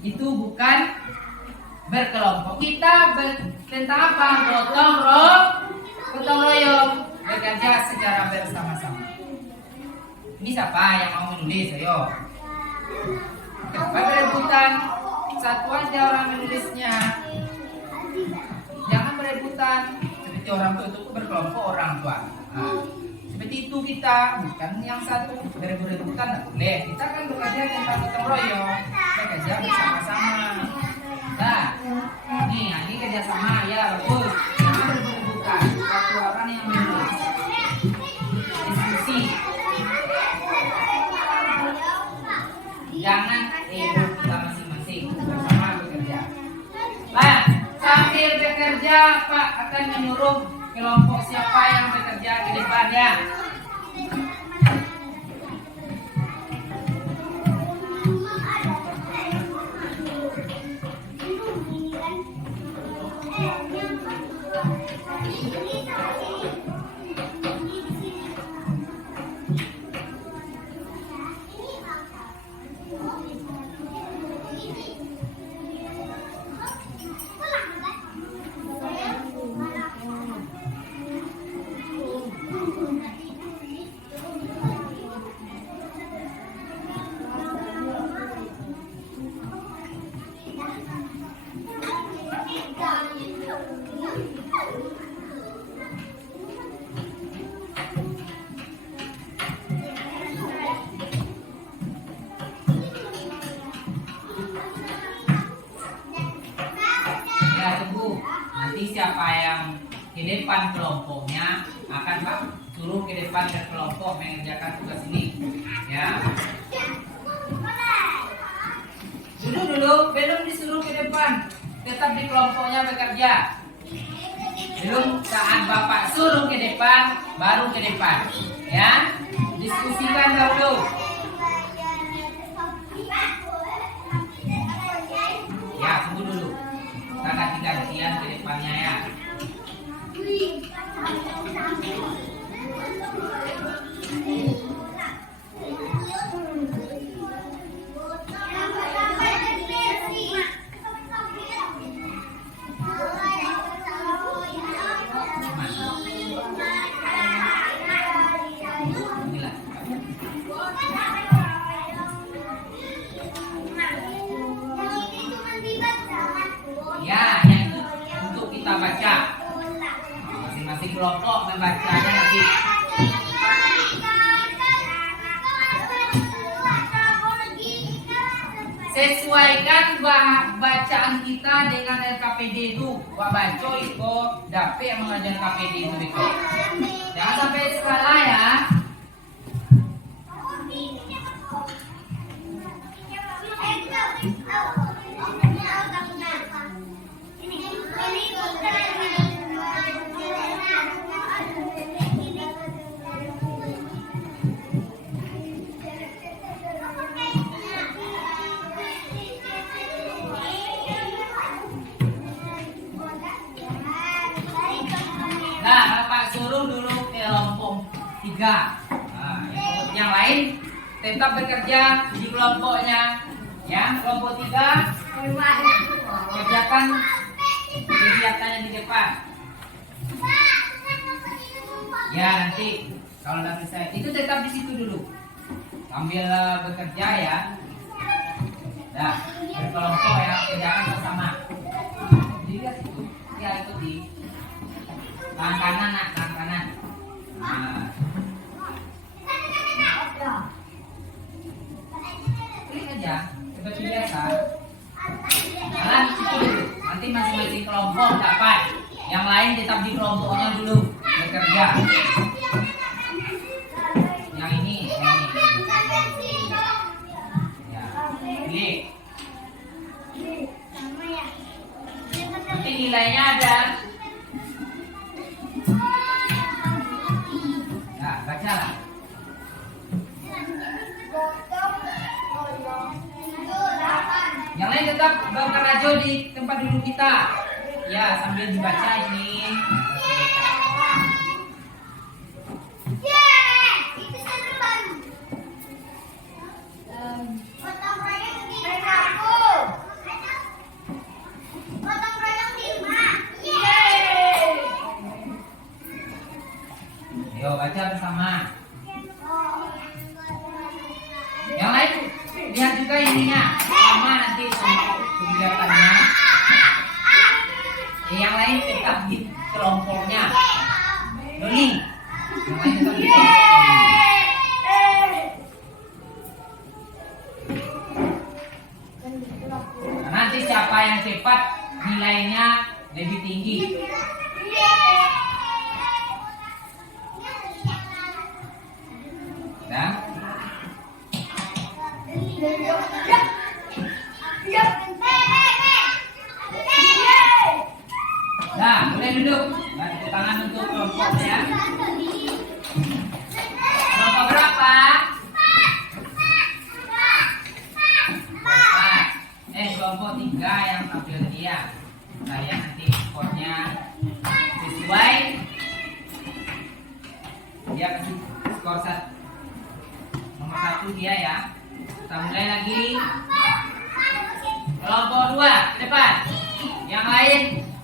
itu bukan berkelompok. Kita tentang apa? Gotong royong, bekerja secara bersama-sama. Ini siapa yang mau menulis? Ayo. Kenapa berebutan? Satu aja orang menulisnya. Jangan berebutan. Seperti orang tua itu berkelompok orang tua. Nah, seperti itu kita, bukan yang satu berebutan tidak boleh. Kita kan bekerja tentang gotong royong, bekerja bersama-sama. Nah, ini kerjasama ya bagus. Jangan berebutan. Satu orang yang menulis. Diskusi. Jangan ego kita masing-masing, bersama bekerja. Nah, sambil bekerja Pak akan menyuruh kelompok siapa yang bekerja ke depannya. Nanti siapa yang ke depan kelompoknya akan Pak suruh ke depan ke kelompok mengerjakan tugas ini, ya. Duduk dulu, belum disuruh ke depan, tetap di kelompoknya bekerja. Belum saat Bapak suruh ke depan, baru ke depan, ya. Diskusikan dahulu. Ya, tunggu dulu. Kita ganti-gantian ke depannya ya. Ya, yang itu untuk kita baca. Masing-masing kelompok membacanya nanti. Sesuaikan bacaan kita dengan LKPD itu. Wah baca itu dapet yang mengajar KPD itu beko. Jangan sampai salah ya. Nah, Bapak suruh dulu kelompok 3. Nah, yang lain tetap bekerja di kelompoknya. Ya, kelompok 3 kerjakan kegiatannya di depan. Ya, nanti kalau udah selesai itu tetap di situ dulu. Sambil bekerja ya. Nah, berkelompok ya, kerjakan bersama. Dilihat itu, ya ikuti. Tangan kanan, nak, tangan kanan. Nah. Klik aja, seperti biasa. nanti masing-masing kelompok dapat. Yang lain tetap di kelompoknya dulu bekerja. Yang ini. Ya, pilih. Nanti nilainya ada. Nah, bacalah. Yang lain tetap bekerja di tempat duduk kita. Ya, sambil dibaca ini. Ayo baca bersama. Yang lain lihat juga ininya, sama nanti kegiatannya. Yang lain tetap di kelompoknya. Doni. Yang lain tetap di kelompoknya. Nah, nanti siapa yang cepat nilainya lebih tinggi. Dan nah, boleh duduk. Bantu tangan untuk kelompoknya. Kelompok berapa? Kelompok 3 yang tampil dia. Saya nanti skornya sesuai. Dia kasih skor 1. Nomor 1 dia ya. Kita mulai lagi. Kelompok 2 ke depan. Yang lain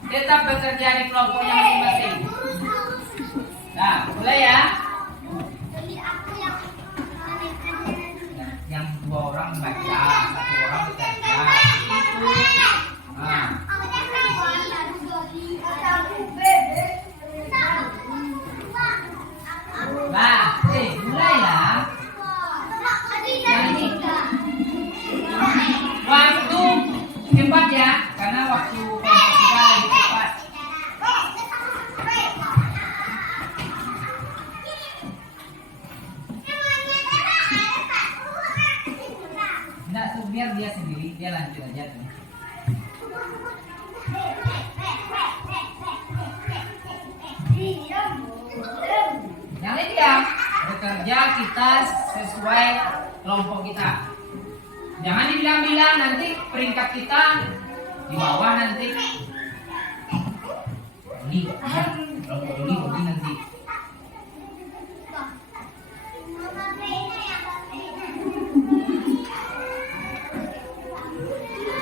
tetap bekerja di kelompoknya masing-masing. Nah, mulai ya. Yang 2 orang baca, 1 orang bekerja. Nah. Nah, mulai ya. Yang ini. Waktu cepat ya, karena waktu kelompok 3 lebih cepat. Enggak, tuh biar dia sendiri, dia lanjut aja tuh. Yang lain diam. Bekerja kita sesuai kelompok kita. Jangan dibilang-bilang, nanti peringkat kita di bawah nanti. Ini, kelompok ini nanti.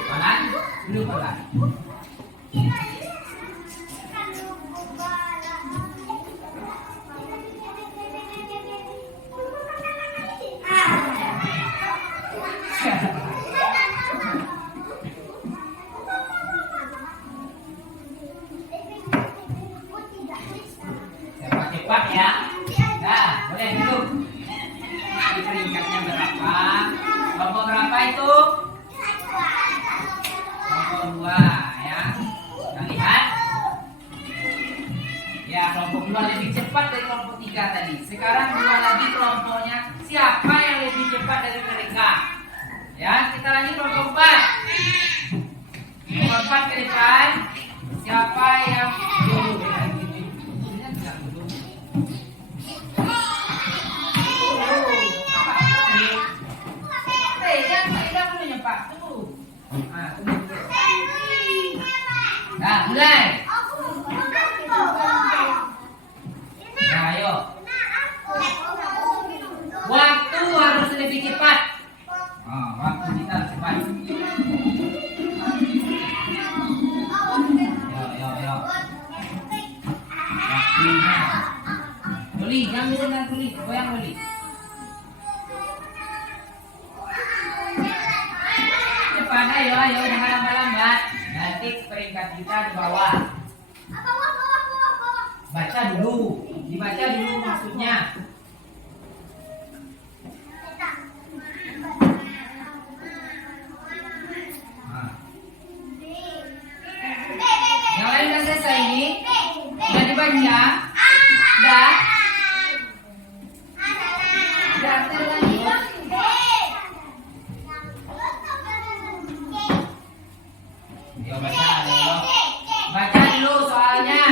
Pelan, dulu pelan. Cepat ya. Nah, boleh duduk. Di peringkatnya berapa? Kelompok berapa itu? Kelompok 2 ya. Kita lihat. Ya, kelompok 2 lebih cepat dari kelompok 3 tadi. Sekarang 2 lagi kelompoknya. Siapa yang lebih cepat dari mereka? Ya, kita lanjut kelompok 4. Kelompok 4 ke depan. Siapa yang dulu? Nah, mulai. Nah, ayo. Waktu harus lebih cepat. Waktu kita cepat. Yo. Waktunya. Luli, jangan dengan Luli, goyang Luli. Cepat, ayo, jangan lambat-lambat. Nanti peringkat kita di bawah. Baca dulu, dibaca dulu maksudnya. Nah. Yo baca Lelo. Baca dulu soalnya.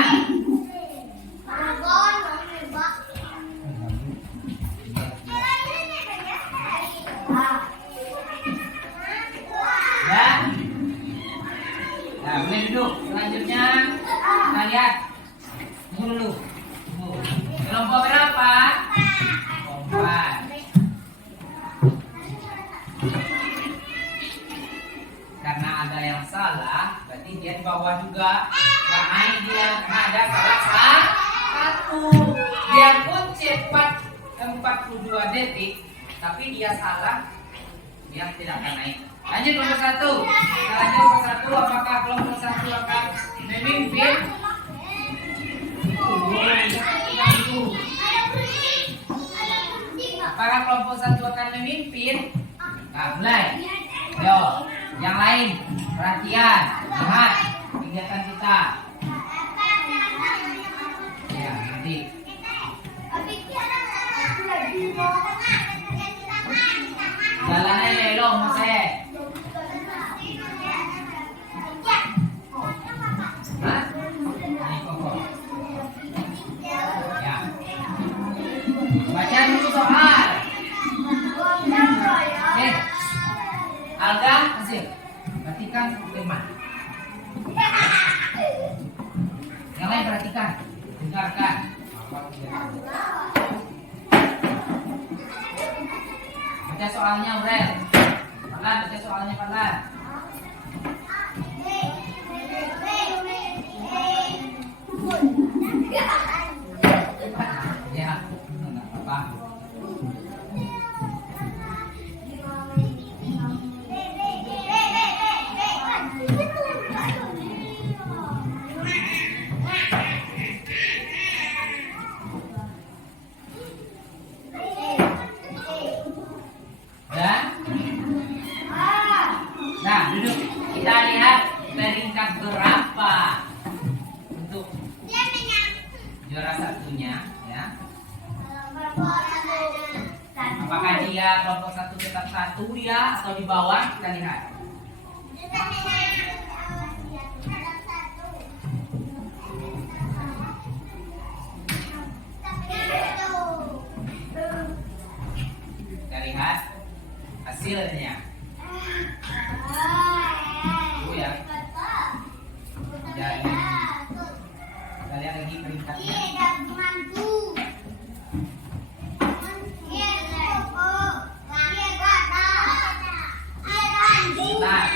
Ya. Nah, boleh duduk. Selanjutnya kita lihat. Tunggu dulu. Tunggu. Kelompok berapa? Kelompok. Karena ada yang salah, berarti dia di bawah juga. Karena dia ada salah satu. Dia pun cepat 42 detik, tapi dia salah, dia tidak akan naik. Lanjut kelompok 1. Lanjut kelompok 1, apakah kelompok 1 akan memimpin? Apakah kelompok 1 akan memimpin? Nah, mulai. Yo, yang lain perhatian, lihat kegiatan kita. Ya, nanti. Jalannya Lelo, Mas. Hah? Ini pokok. Ya. Baca dulu soal. Alga, hasil. Perhatikan firman. Yang lain perhatikan, dengarkan. Baca soalnya, Aurel. Pelan, baca soalnya pelan. Ya, enggak apa-apa. Nah, duduk. Kita lihat peringkat berapa untuk juara satunya, ya. Apakah dia kelompok 1 tetap 1 dia atau di bawah? Kita lihat. Kita lihat hasilnya. Ya. Dan kita lihat lagi peringkatnya. Nah.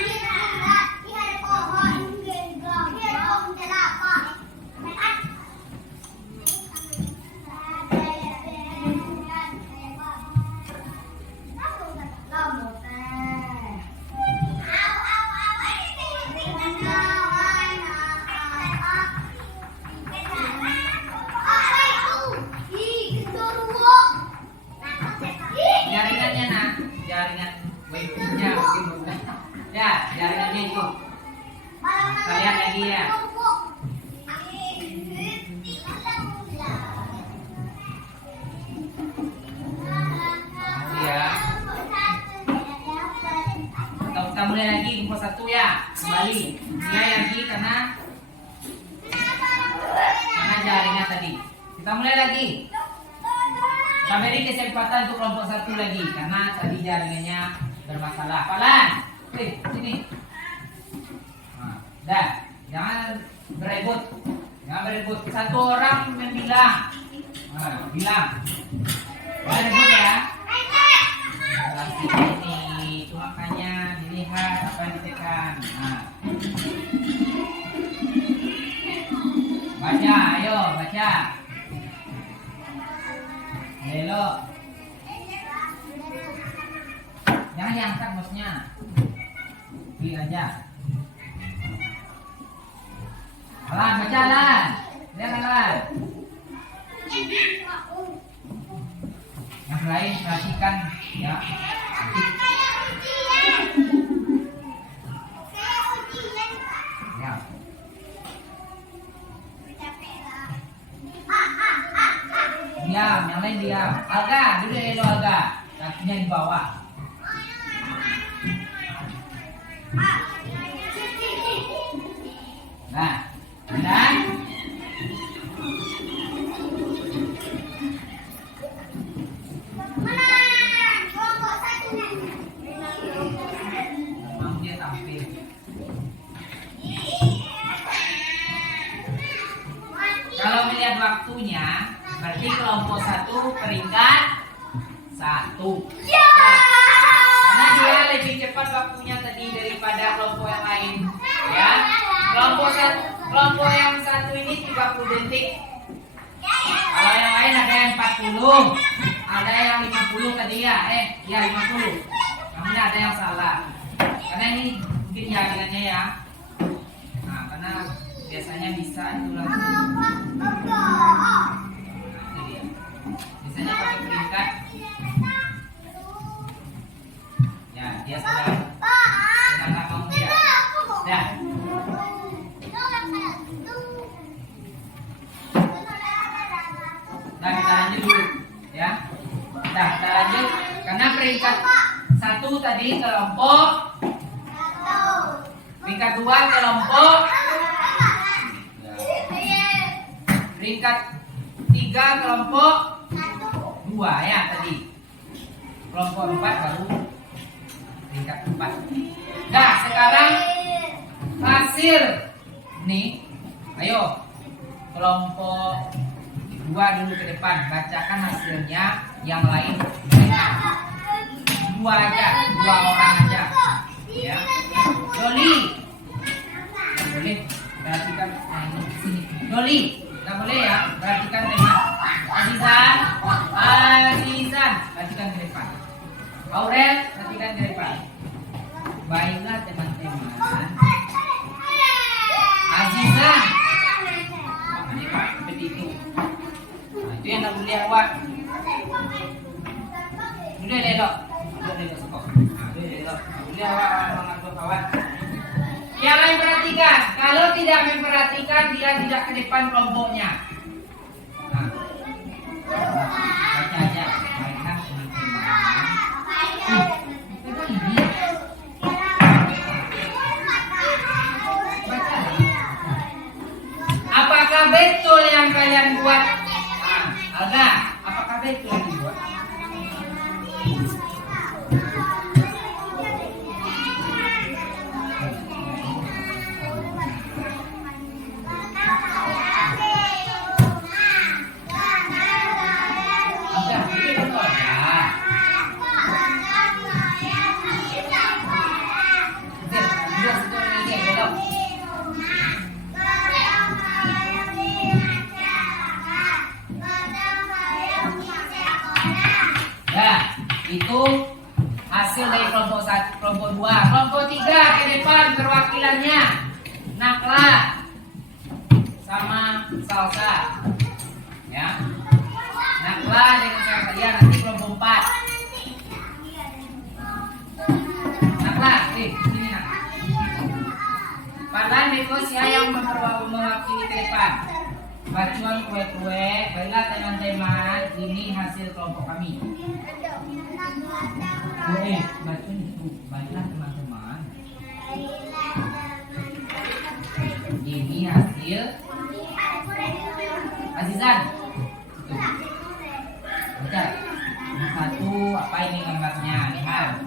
Jaringannya nak, jaringan webnya mungkin ya, jaringannya itu. Kita lihat lagi ya. Ya. Kita mulai lagi kelompok 1 ya, kembali. Mulai lagi karena jaringan tadi. Kita mulai lagi. Kita beri kesempatan untuk kelompok 1 lagi karena tadi jaringannya bermasalah. Pelan, sini. Nah, dah, jangan berebut, Satu orang membilang, bilang, berebut ya. Ini, itu makanya dilihat apa yang ditekan. Nah. Baca, ayo baca. Lelo. Jangan diangkat bosnya. Pilih aja. Pelan, baca lan. Lihat lan. Yang lain perhatikan ya. Ya. Diam, yang lain diam. Alga, duduk Lelo Alga. Kakinya di bawah. Nah, dan mau dia tampil. Kalau melihat waktunya, berarti kelompok 1 peringkat 1. Karena dia lebih cepat waktunya tadi daripada kelompok yang lain. Ya, kelompok yang 1 ini 30 detik. Kalau yang lain ada yang 40, ada yang 50 tadi ya. Ya 50. Namun ada yang salah. Karena ini mungkin jaringannya ya. Nah, karena biasanya bisa itu langsung. Nah, itu dia. Biasanya pakai peringkat. Ya, dia sedang nggak mau dia. Dah. Dah, kita lanjut dulu, ya. Dah, kita lanjut. Karena peringkat 1 tadi kelompok. Peringkat 2 kelompok. Peringkat 3 kelompok 2 ya tadi. Kelompok 4 baru peringkat 4. Nah, sekarang hasil nih. Ayo, kelompok 2 dulu ke depan. Bacakan hasilnya, yang lain 2 aja, 2 orang aja. Ya. Doli. Boleh perhatikan sini. Doli, nggak boleh ya. Perhatikan teman. Azizan, perhatikan ke depan. Aurel, perhatikan ke depan. Baiklah teman-teman. Azizan, ini Pak, seperti itu. Nah, itu yang tak boleh awak. Udah lelok, sekok. Udah lelok. Boleh awak mengatur kawan. Yang lain perhatikan. Kalau tidak memperhatikan, dia tidak ke depan kelompoknya. Nah, baca aja. Baiklah teman-teman. Ini. Apakah betul yang kalian buat? Alga, apakah betul yang dibuat? Itu hasil dari kelompok 1, kelompok 2. Kelompok 3 ke depan perwakilannya Nakla sama Salsa. Ya. Nakla dengan saya kalian nanti kelompok 4. Nakla, sini nak. Padan Nekosia yang mewakili ke depan. Bacuan kue-kue, baiklah teman-teman, ini hasil kelompok kami. Oke, bacuan itu, baiklah teman-teman. Ini hasil Azizan. Baca. Yang 1, apa ini gambarnya? Lihat.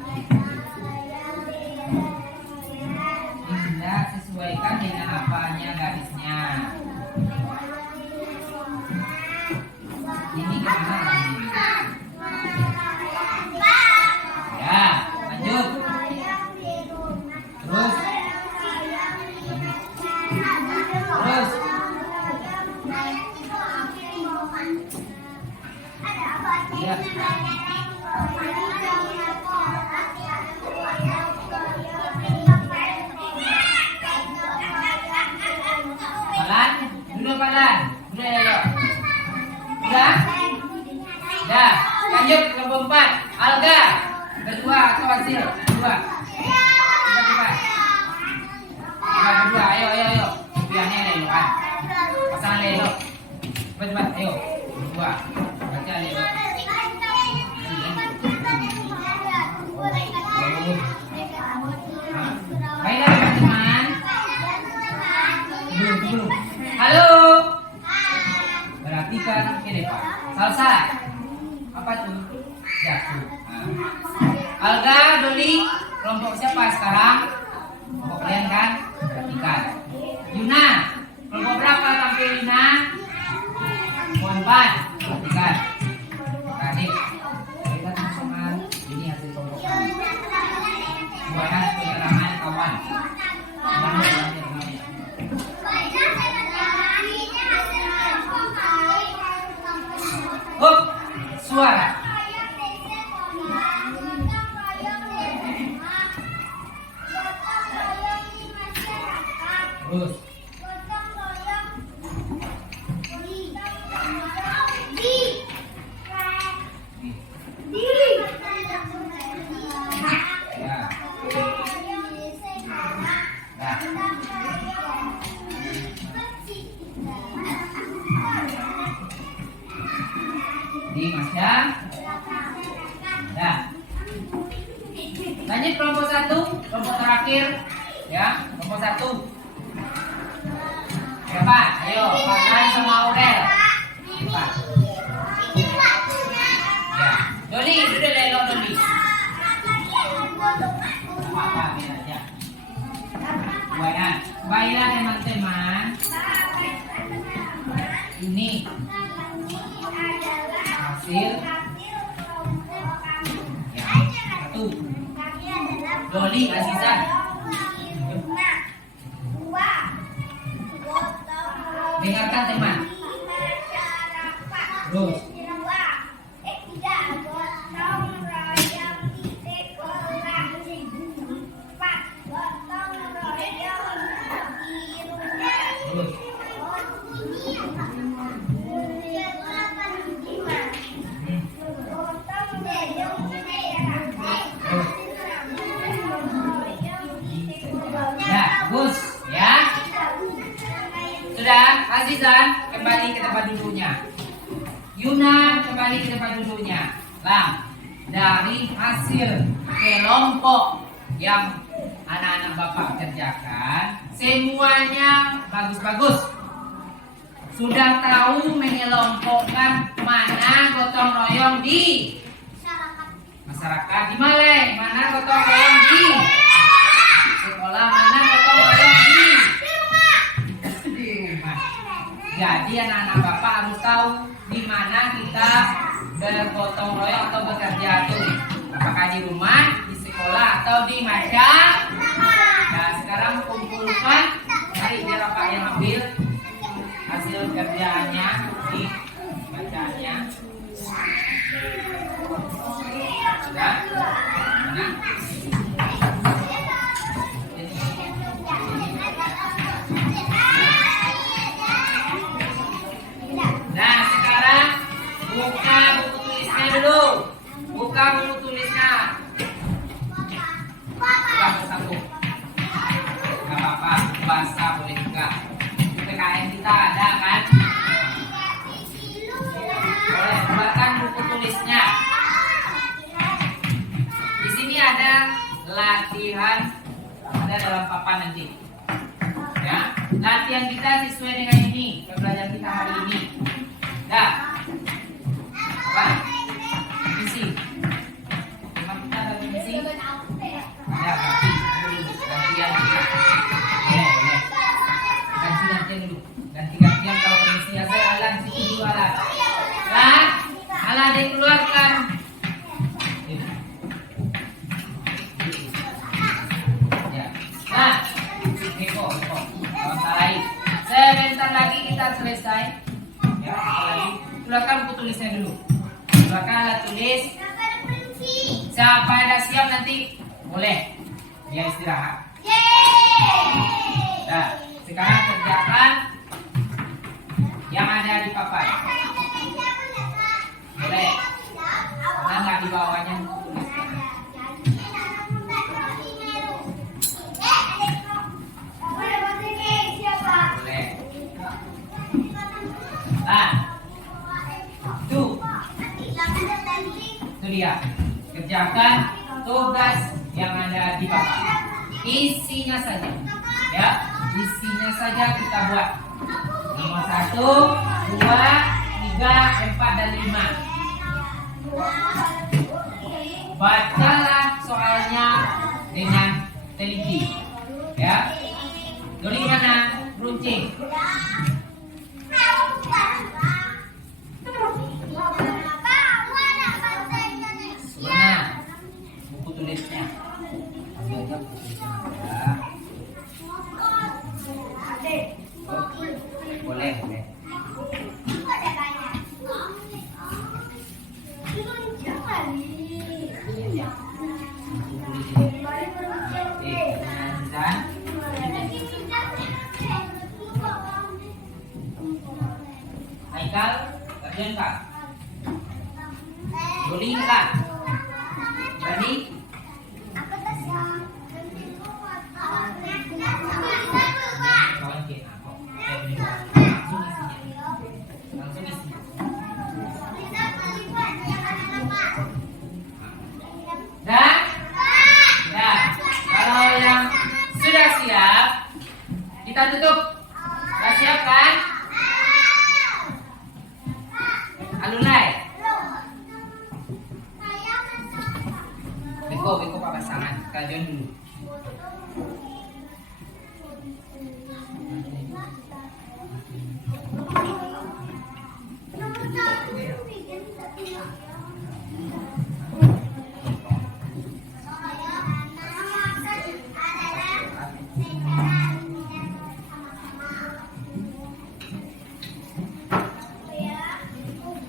Ini sudah sesuaikan dengan apanya garisnya. Ini gimana? Ya, lanjut. Terus. Iya. Palan, dulu Palan. Udah ya, Udah? Dah, lanjut ke kelompok 4. Alga, kedua atau hasil? Kedua. Kedua, ayo. Pilihannya Lelo kan. Pasangan Lelo. Cepat, ayo. Kedua. Baca Lelo. Baiklah teman-teman. kawan. Ulangi. Hop, suara. Terus. Ya. Nah. Di Mas ya. Nah. Lanjut kelompok 1, kelompok terakhir ya, kelompok 1. Siapa? Ayo, Pak Nan sama Aurel. Siapa? Ya. Doli, sudah lelo Doli. Apa bedanya? Baiklah teman-teman. Ini hasil ya, 1. Doli Azizan. Dengarkan teman. Terus. Terus. Ya, bagus ya. Sudah, Azizan kembali ke tempat duduknya. Yuna kembali ke tempat duduknya. Lah, dari hasil kelompok yang anak-anak Bapak kerjakan, semuanya bagus-bagus. Sudah tahu mengelompokkan mana gotong royong di masyarakat, di Malek, mana gotong royong di sekolah, mana gotong royong di rumah. Jadi anak-anak Bapak harus tahu di mana kita bergotong royong atau bekerja itu. Apakah di rumah, di sekolah, atau di masyarakat. Nah, sekarang kumpulkan, mari biar Bapak yang ambil hasil kerjaannya, di bacaannya. Sudah? Mana? Nah, sekarang buka buku tulisnya dulu. Buka buku tulisnya. Buka satu. Gak apa-apa, bahasa boleh juga. PKN kita ada kan? Boleh, buatkan buku tulisnya. Di sini ada latihan, ada dalam papan nanti. Ya, latihan kita sesuai dengan ini, pembelajaran kita hari ini. Dah. Apa? Misi. Tema kita ada misi. Ya, tapi latihan kita. Boleh. Ganti-gantian dulu. Ganti-gantian kalau misi ya saya Alan situ dulu Alan. Lah, Alan dikeluarkan. Ya. Nah, Eko. Sebentar lagi kita selesai. Ya, lagi. Keluarkan buku tulisnya dulu. Keluarkan alat tulis. Siapa ada siap nanti boleh. Dia istirahat. Nah, sekarang kerjakan yang ada di papan. Boleh. Karena nggak di bawahnya buku tulisnya. Boleh. Nah, itu dia. Kerjakan tugas yang ada di papan. Isinya saja, ya. Isinya saja kita buat. Nomor 1, 2, 3, 4, dan 5. Bacalah soalnya dengan teliti, ya. Doli mana? Runcing. Mana buku tulisnya? Ambil buku tulisnya. terjunkan. Gulingkan. Berani? Kawan kita kok. Langsung isinya. Langsung isinya. Dan? Nah, kalau yang sudah siap, kita tutup. Sudah siap kan? Alulai. Beko pak pasangan. Kajian dulu.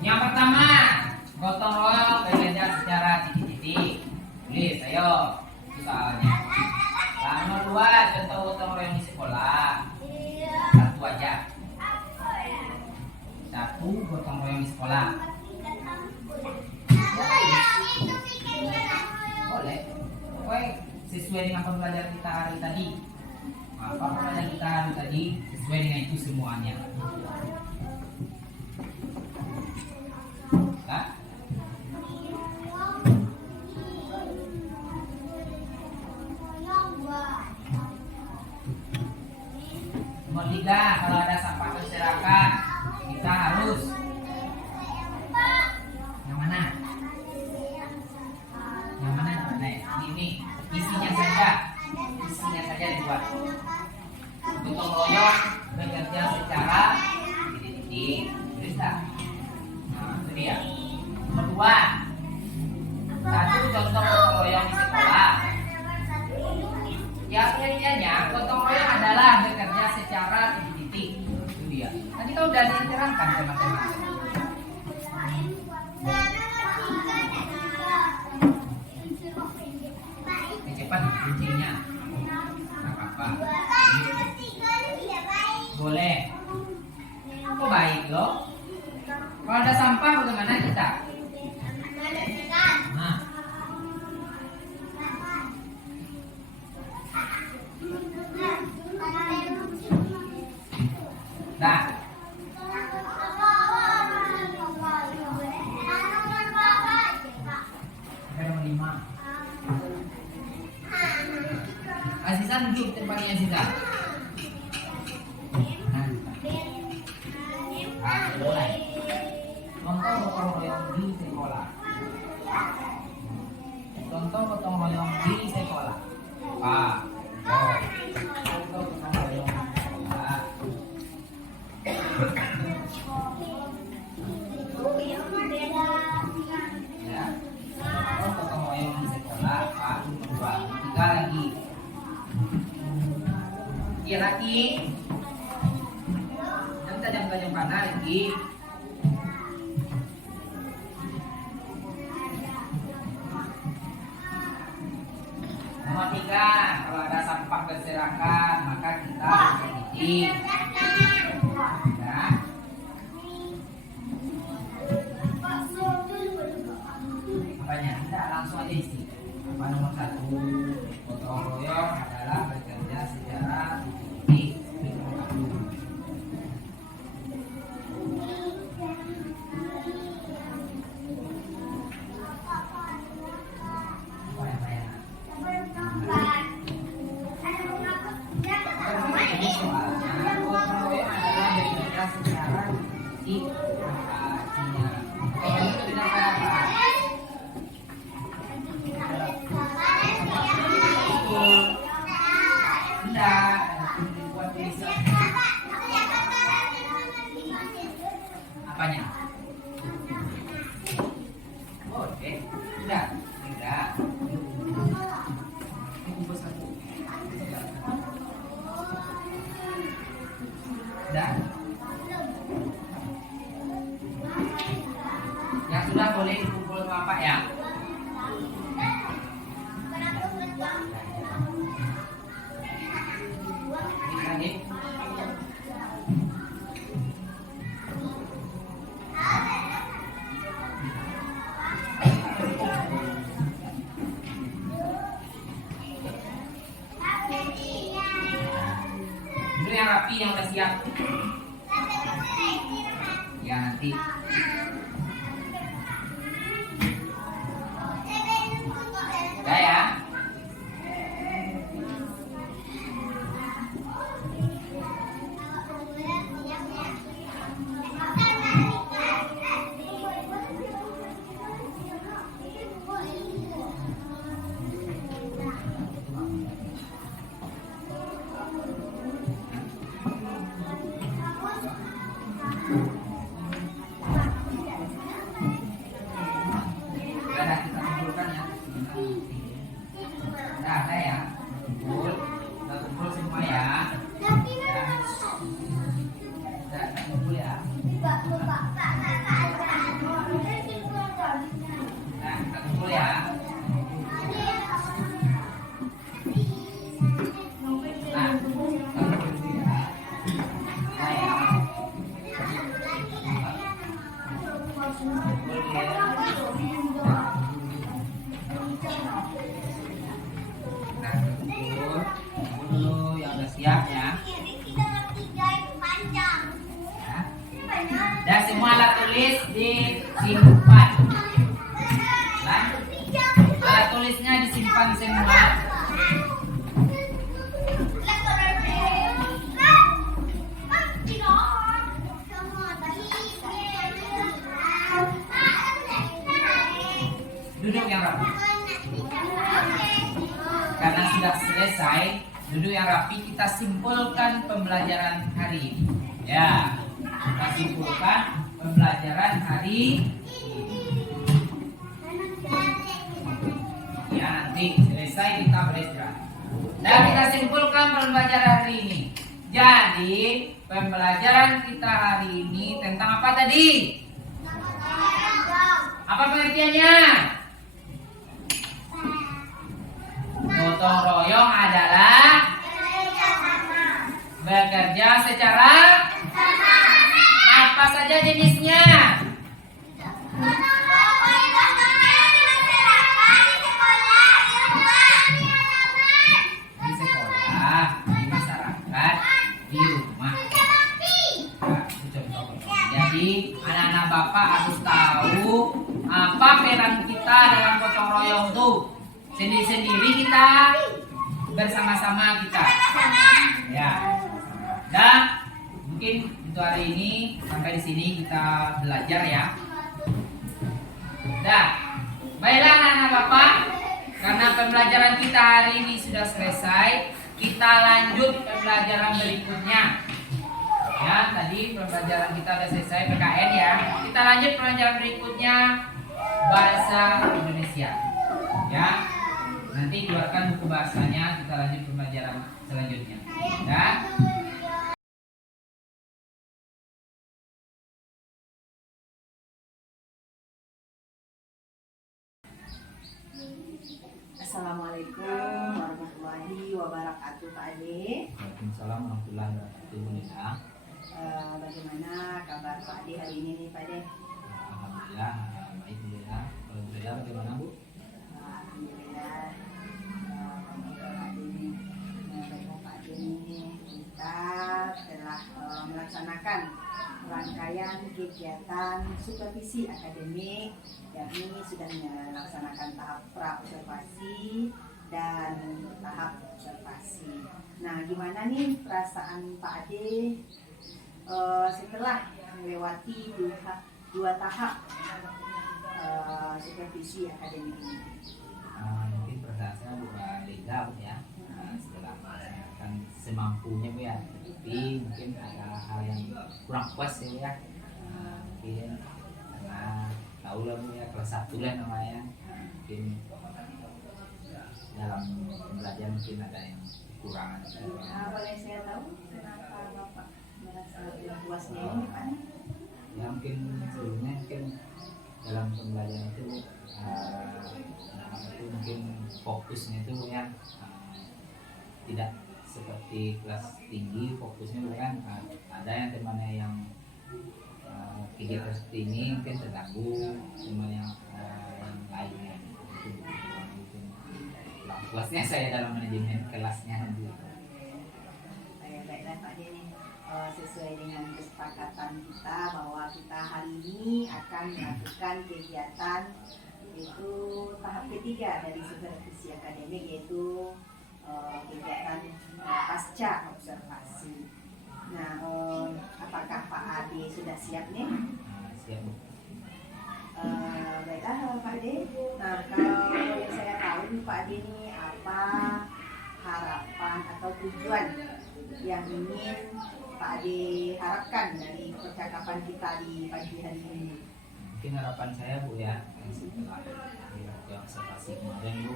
Yang pertama, gotong royong bekerja secara titik-titik. Tulis, ayo. Itu soalnya. Nomor 2, contoh gotong royong di sekolah. Satu aja. Satu gotong royong di sekolah. Boleh. Pokoknya sesuai dengan pembelajaran kita hari tadi. Apa pembelajaran kita hari tadi sesuai dengan itu semuanya. Nomor 3, kalau ada sampah berserakan, kita harus yang mana? Yang mana? Ini isinya saja dibuat. Gotong royong bekerja secara titik-titik. Tulis tak? Nah, itu dia. Nomor 2, satu contoh gotong royong di sekolah. Ya, pengertiannya gotong royong adalah bekerja secara titik-titik. Itu dia. Tadi kan udah diterangkan teman-teman. Cepat kuncinya. Nggak apa-apa. Boleh. Kok baik loh? Kalau ada sampah bagaimana kita? Nah. Dah. Nomor 5. Aziza duduk tempatnya Aziza. Mulai. Contoh gotong royong di sekolah. Contoh gotong royong di sekolah. Contoh gotong royong di sekolah. Ya. Contoh gotong royong di sekolah. Nomor 2. 3 lagi. Iya lagi. Jam mana lagi? Nomor 3, kalau ada sampah berserakan maka kita titik. Ya. Apanya? Tidak, langsung aja isi. Apa nomor 1? Gotong royong adalah bekerja secara titik. Apanya? Boleh. Tidak. Tidak. Ini satu. Sudah. Yang sudah boleh dikumpul Bapak ya. Duduk yang rapi, yang udah siap. Ya nanti. Udah ya. Udah kita kumpulkan ya. Nah, ada ya. Kumpul. Kita kumpul semua ya. Udah, kita kumpul ya. Nah, kita kumpul ya. Nah, kita kumpul ya. Nah, ya. Kumpul ya. Nah, kumpul dulu yang udah siap ya. Dan semua alat tulis disimpan. Nah, alat tulisnya disimpan semua. Duduk yang rapi. Karena sudah selesai, duduk yang rapi, kita simpulkan pembelajaran hari ini. Ya, kita simpulkan pembelajaran hari ini. Ya, nanti selesai kita beristirahat. Dan kita simpulkan pembelajaran hari ini. Jadi, pembelajaran kita hari ini tentang apa tadi? Apa pengertiannya? Gotong royong adalah bekerja secara apa saja jenisnya? Di sekolah, di masyarakat, di rumah. Nah, itu contoh. Jadi anak-anak Bapak harus tahu apa peran kita dalam gotong royong itu. Sendiri-sendiri kita, bersama-sama kita. Ya. Dan mungkin untuk hari ini sampai di sini kita belajar ya. Dah. Baiklah anak-anak Bapak, karena pembelajaran kita hari ini sudah selesai, kita lanjut pembelajaran berikutnya. Ya, tadi pembelajaran kita sudah selesai PKN ya. Kita lanjut pembelajaran berikutnya bahasa Indonesia. Ya. Nanti keluarkan buku bahasanya, kita lanjut pembelajaran selanjutnya. Ya. Assalamualaikum warahmatullahi wabarakatuh Pak Ade. Waalaikumsalam warahmatullahi wabarakatuh. Bagaimana kabar Pak Ade hari ini nih Pak Ade? Alhamdulillah, baik alhamdulillah. Kalau berbeda bagaimana Bu? Alhamdulillah. Pak Ade ini kita telah melaksanakan rangkaian kegiatan supervisi akademik, yakni sudah melaksanakan tahap pra-observasi dan tahap observasi. Nah, gimana nih perasaan Pak Ade setelah melewati dua tahap supervisi akademik ini? Mungkin perasaan saya bukan lega Bu ya. Setelah melaksanakan semampunya Bu ya. Tapi mungkin ada hal yang kurang puas ya. Mungkin karena tahu lah Bu ya, kelas 1 lah namanya. Mungkin dalam pembelajaran mungkin ada yang kekurangan. Boleh saya tahu kenapa Bapak merasa tidak puasnya ini Pak? Ya mungkin sebelumnya mungkin dalam pembelajaran itu mungkin fokusnya itu ya tidak seperti kelas tinggi, fokusnya bukan ada yang temannya yang kegiatan seperti ini mungkin terganggu teman yang lainnya itu puasnya saya dalam manajemen kelasnya nanti. Baiklah Pak D, Ade nih, sesuai dengan kesepakatan kita bahwa kita hari ini akan melakukan kegiatan yaitu tahap ketiga dari supervisi akademik, yaitu kegiatan pasca observasi. Nah, apakah Pak Ade sudah siap nih? Siap Bu. Baiklah Pak Ade. Nah, kalau yang saya tahu Pak Ade ini apa harapan atau tujuan yang ingin Pak Ade harapkan dari percakapan kita di pagi hari ini? Mungkin harapan saya Bu ya, setelah observasi kemarin Bu,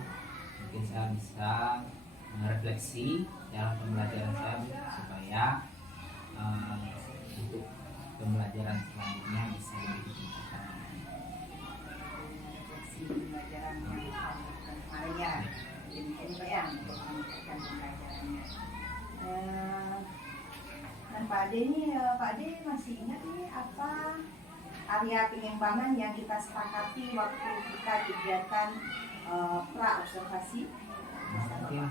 mungkin saya bisa merefleksi dalam pembelajaran saya Bu, supaya untuk pembelajaran selanjutnya bisa lebih ditingkatkan. Pembelajaran yang dilakukan kemarin ya, demikian Pak ya, untuk meningkatkan pembelajarannya. Dan Pak Ade ini, Pak Ade masih ingat nih apa area pengembangan yang kita sepakati waktu kita kegiatan pra observasi? Mungkin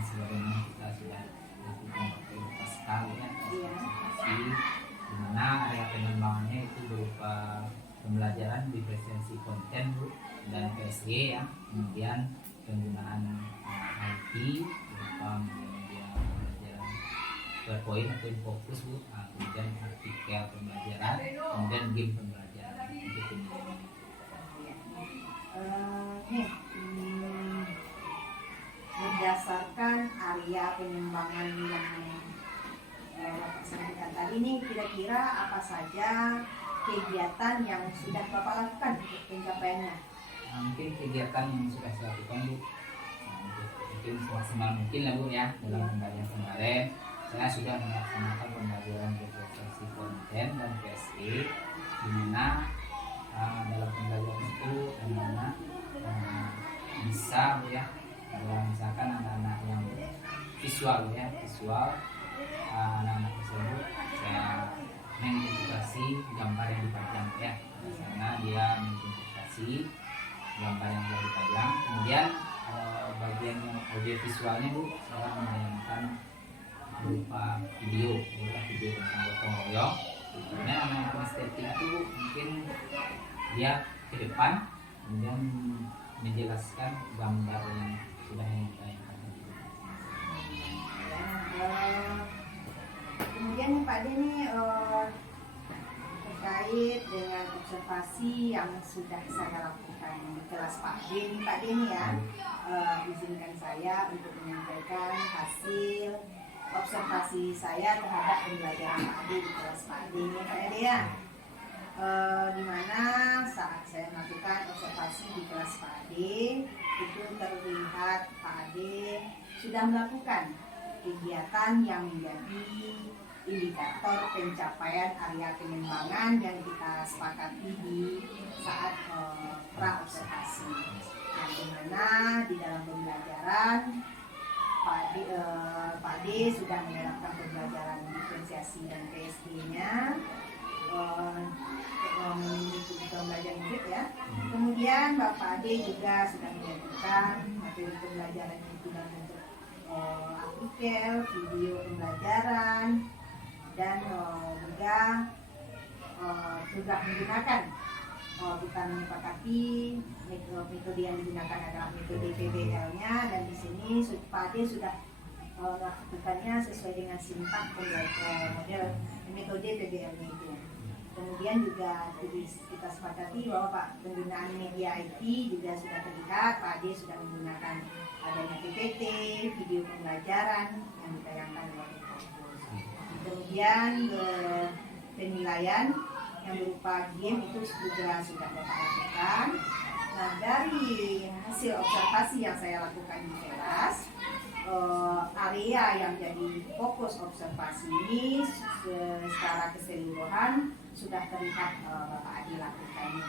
sebagaimana kita sudah lakukan waktu sekali ya, observasi, di mana area pengembangannya itu berupa pembelajaran diferensiasi konten Bu, dan PSE ya, kemudian penggunaan IT berupa media pembelajaran PowerPoint atau fokus Bu, kemudian artikel pembelajaran, kemudian game pembelajaran gitu. Berdasarkan area pengembangan yang Bapak sampaikan tadi ini, kira-kira apa saja kegiatan yang sudah Bapak lakukan untuk pencapaiannya? Mungkin kegiatan yang sudah saya lakukan Bu, mungkin semaksimal mungkin lah Bu ya, dalam pembelajaran kemarin saya sudah melaksanakan pembelajaran diferensiasi konten dan PSE, di mana dalam pembelajaran itu anak-anak bisa Bu ya, kalau misalkan anak-anak yang visual ya, anak-anak tersebut saya mengidentifikasi gambar yang dipajang ya, karena dia mengidentifikasi gambar yang sudah dipajang, kemudian bagian yang audio visualnya Bu, saya menayangkan berupa video tentang gotong royong. Kemudian anak estetik itu mungkin dia ke depan kemudian menjelaskan gambar yang sudah ditayangkan. Kemudian Pak Ade ini terkait dengan observasi yang sudah saya lakukan di kelas Pak Ade ini ya, izinkan saya untuk menyampaikan hasil observasi saya terhadap pembelajaran Pak Ade di kelas Pak Ade ini Pak Ade ya. Dimana saat saya melakukan observasi di kelas Pak Ade itu terlihat Pak Ade sudah melakukan kegiatan yang menjadi indikator pencapaian area pengembangan yang kita sepakati di saat pra observasi. Yang dimana di dalam pembelajaran Pak Ade sudah menerapkan pembelajaran diferensiasi dan PSD-nya, mengikuti pembelajaran hidup ya. Kemudian Bapak Ade juga sudah menjadikan materi pembelajaran itu dalam bentuk artikel, video pembelajaran, dan juga sudah menggunakan kita menyepakati metode yang digunakan adalah metode PBL-nya, dan di sini Pak Ade sudah melakukannya sesuai dengan sintak model metode PBL-nya itu. Kemudian juga kita sepakati bahwa penggunaan media IT juga sudah terlihat. Pak Ade sudah menggunakan adanya PPT, video pembelajaran yang ditayangkan oleh kampus. Kemudian penilaian yang berupa game itu juga sudah Bapak lakukan. Nah, dari hasil observasi yang saya lakukan di kelas, area yang jadi fokus observasi ini secara keseluruhan sudah terlihat Bapak Ade lakukannya.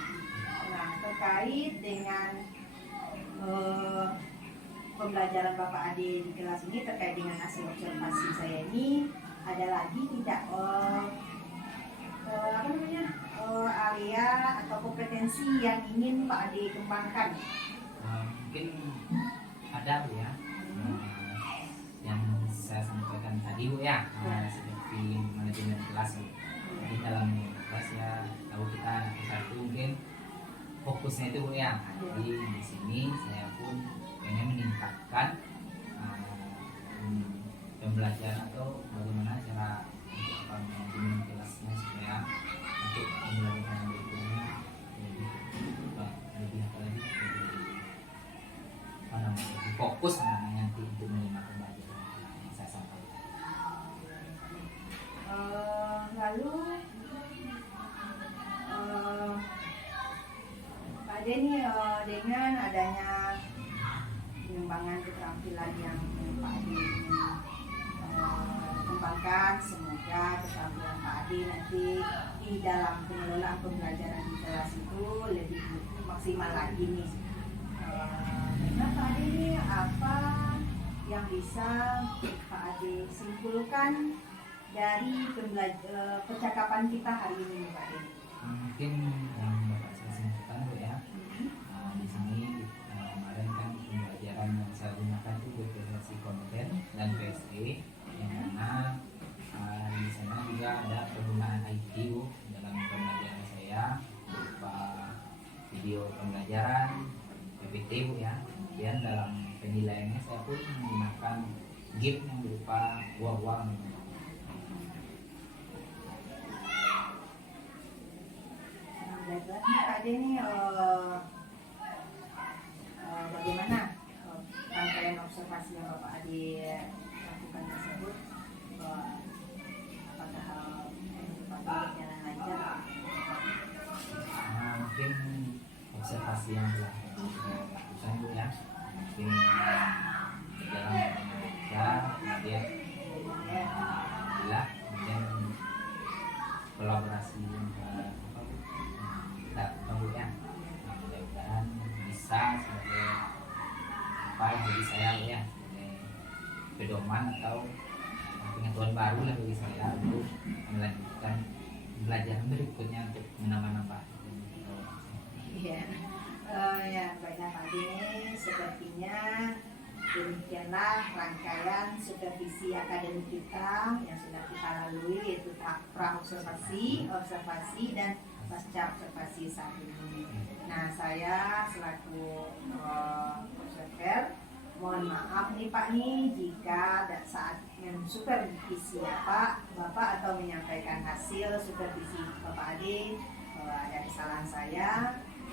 Nah, terkait dengan pembelajaran Bapak Ade di kelas ini terkait dengan hasil observasi saya ini, ada lagi tidak area atau kompetensi yang ingin Pak Ade kembangkan? Mungkin ada Bu ya, yang saya sampaikan Bu ya, seperti manajemen kelas Bu. Jadi dalam kelas ya tahu kita anak satu mungkin fokusnya itu Bu ya. Jadi di sini saya pun pengen meningkatkan pembelajaran atau bagaimana cara untuk manajemen kelasnya supaya untuk pembelajaran berikutnya lebih apa lagi lebih fokus namanya nanti untuk menerima pembelajaran yang saya sampaikan. Lalu Pak Ade nih dengan adanya pengembangan keterampilan yang Pak Ade kembangkan, semoga keterampilan Pak Ade nanti di dalam pengelolaan pembelajaran di kelas itu lebih maksimal lagi nih. Nah Pak Ade ini apa yang bisa Pak Ade simpulkan dari percakapan kita hari ini Pak Ade? Mungkin yang dapat saya simpulkan Bu ya, di sini kemarin kan pembelajaran yang saya gunakan itu verifikasi konten dan PSE, yang mana di sana juga ada penggunaan IT Bu dalam pembelajaran saya berupa video pembelajaran PPT Bu ya. Kemudian dalam penilaiannya saya pun menggunakan game yang berupa uang-uang. Baiklah, Pak Ade ini bagaimana rangkaian observasi yang Bapak Ade lakukan tersebut? Apakah Bapak berjalan lancar? Mungkin observasi yang telah saya lakukan Bu ya, mungkin berjalan lancar, kemudian alhamdulillah, kemudian kolaborasi yang kita lakukan Bu ya, mudah-mudahan bisa sebagai apa bagi saya Bu ya, sebagai pedoman atau pengetahuan baru lah bagi saya untuk melanjutkan pembelajaran berikutnya untuk menambah-nambah. Iya, ya baiklah Pak Ade, sepertinya demikianlah rangkaian supervisi akademik kita yang sudah kita lalui, yaitu tahap pra-observasi, observasi, dan pasca observasi saat ini. Nah, saya selaku observer mohon maaf nih Pak nih jika saat mensupervisi Bapak atau menyampaikan hasil supervisi Bapak Ade ada kesalahan saya,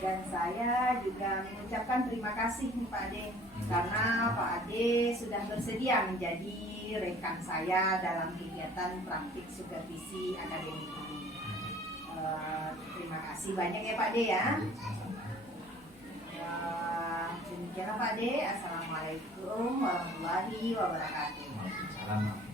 dan saya juga mengucapkan terima kasih nih Pak Ade karena Pak Ade sudah bersedia menjadi rekan saya dalam kegiatan praktik supervisi akademik ini. Terima kasih banyak ya Pak Ade ya. Demikianlah Pak Ade. Assalamualaikum warahmatullahi wabarakatuh. Waalaikumsalam.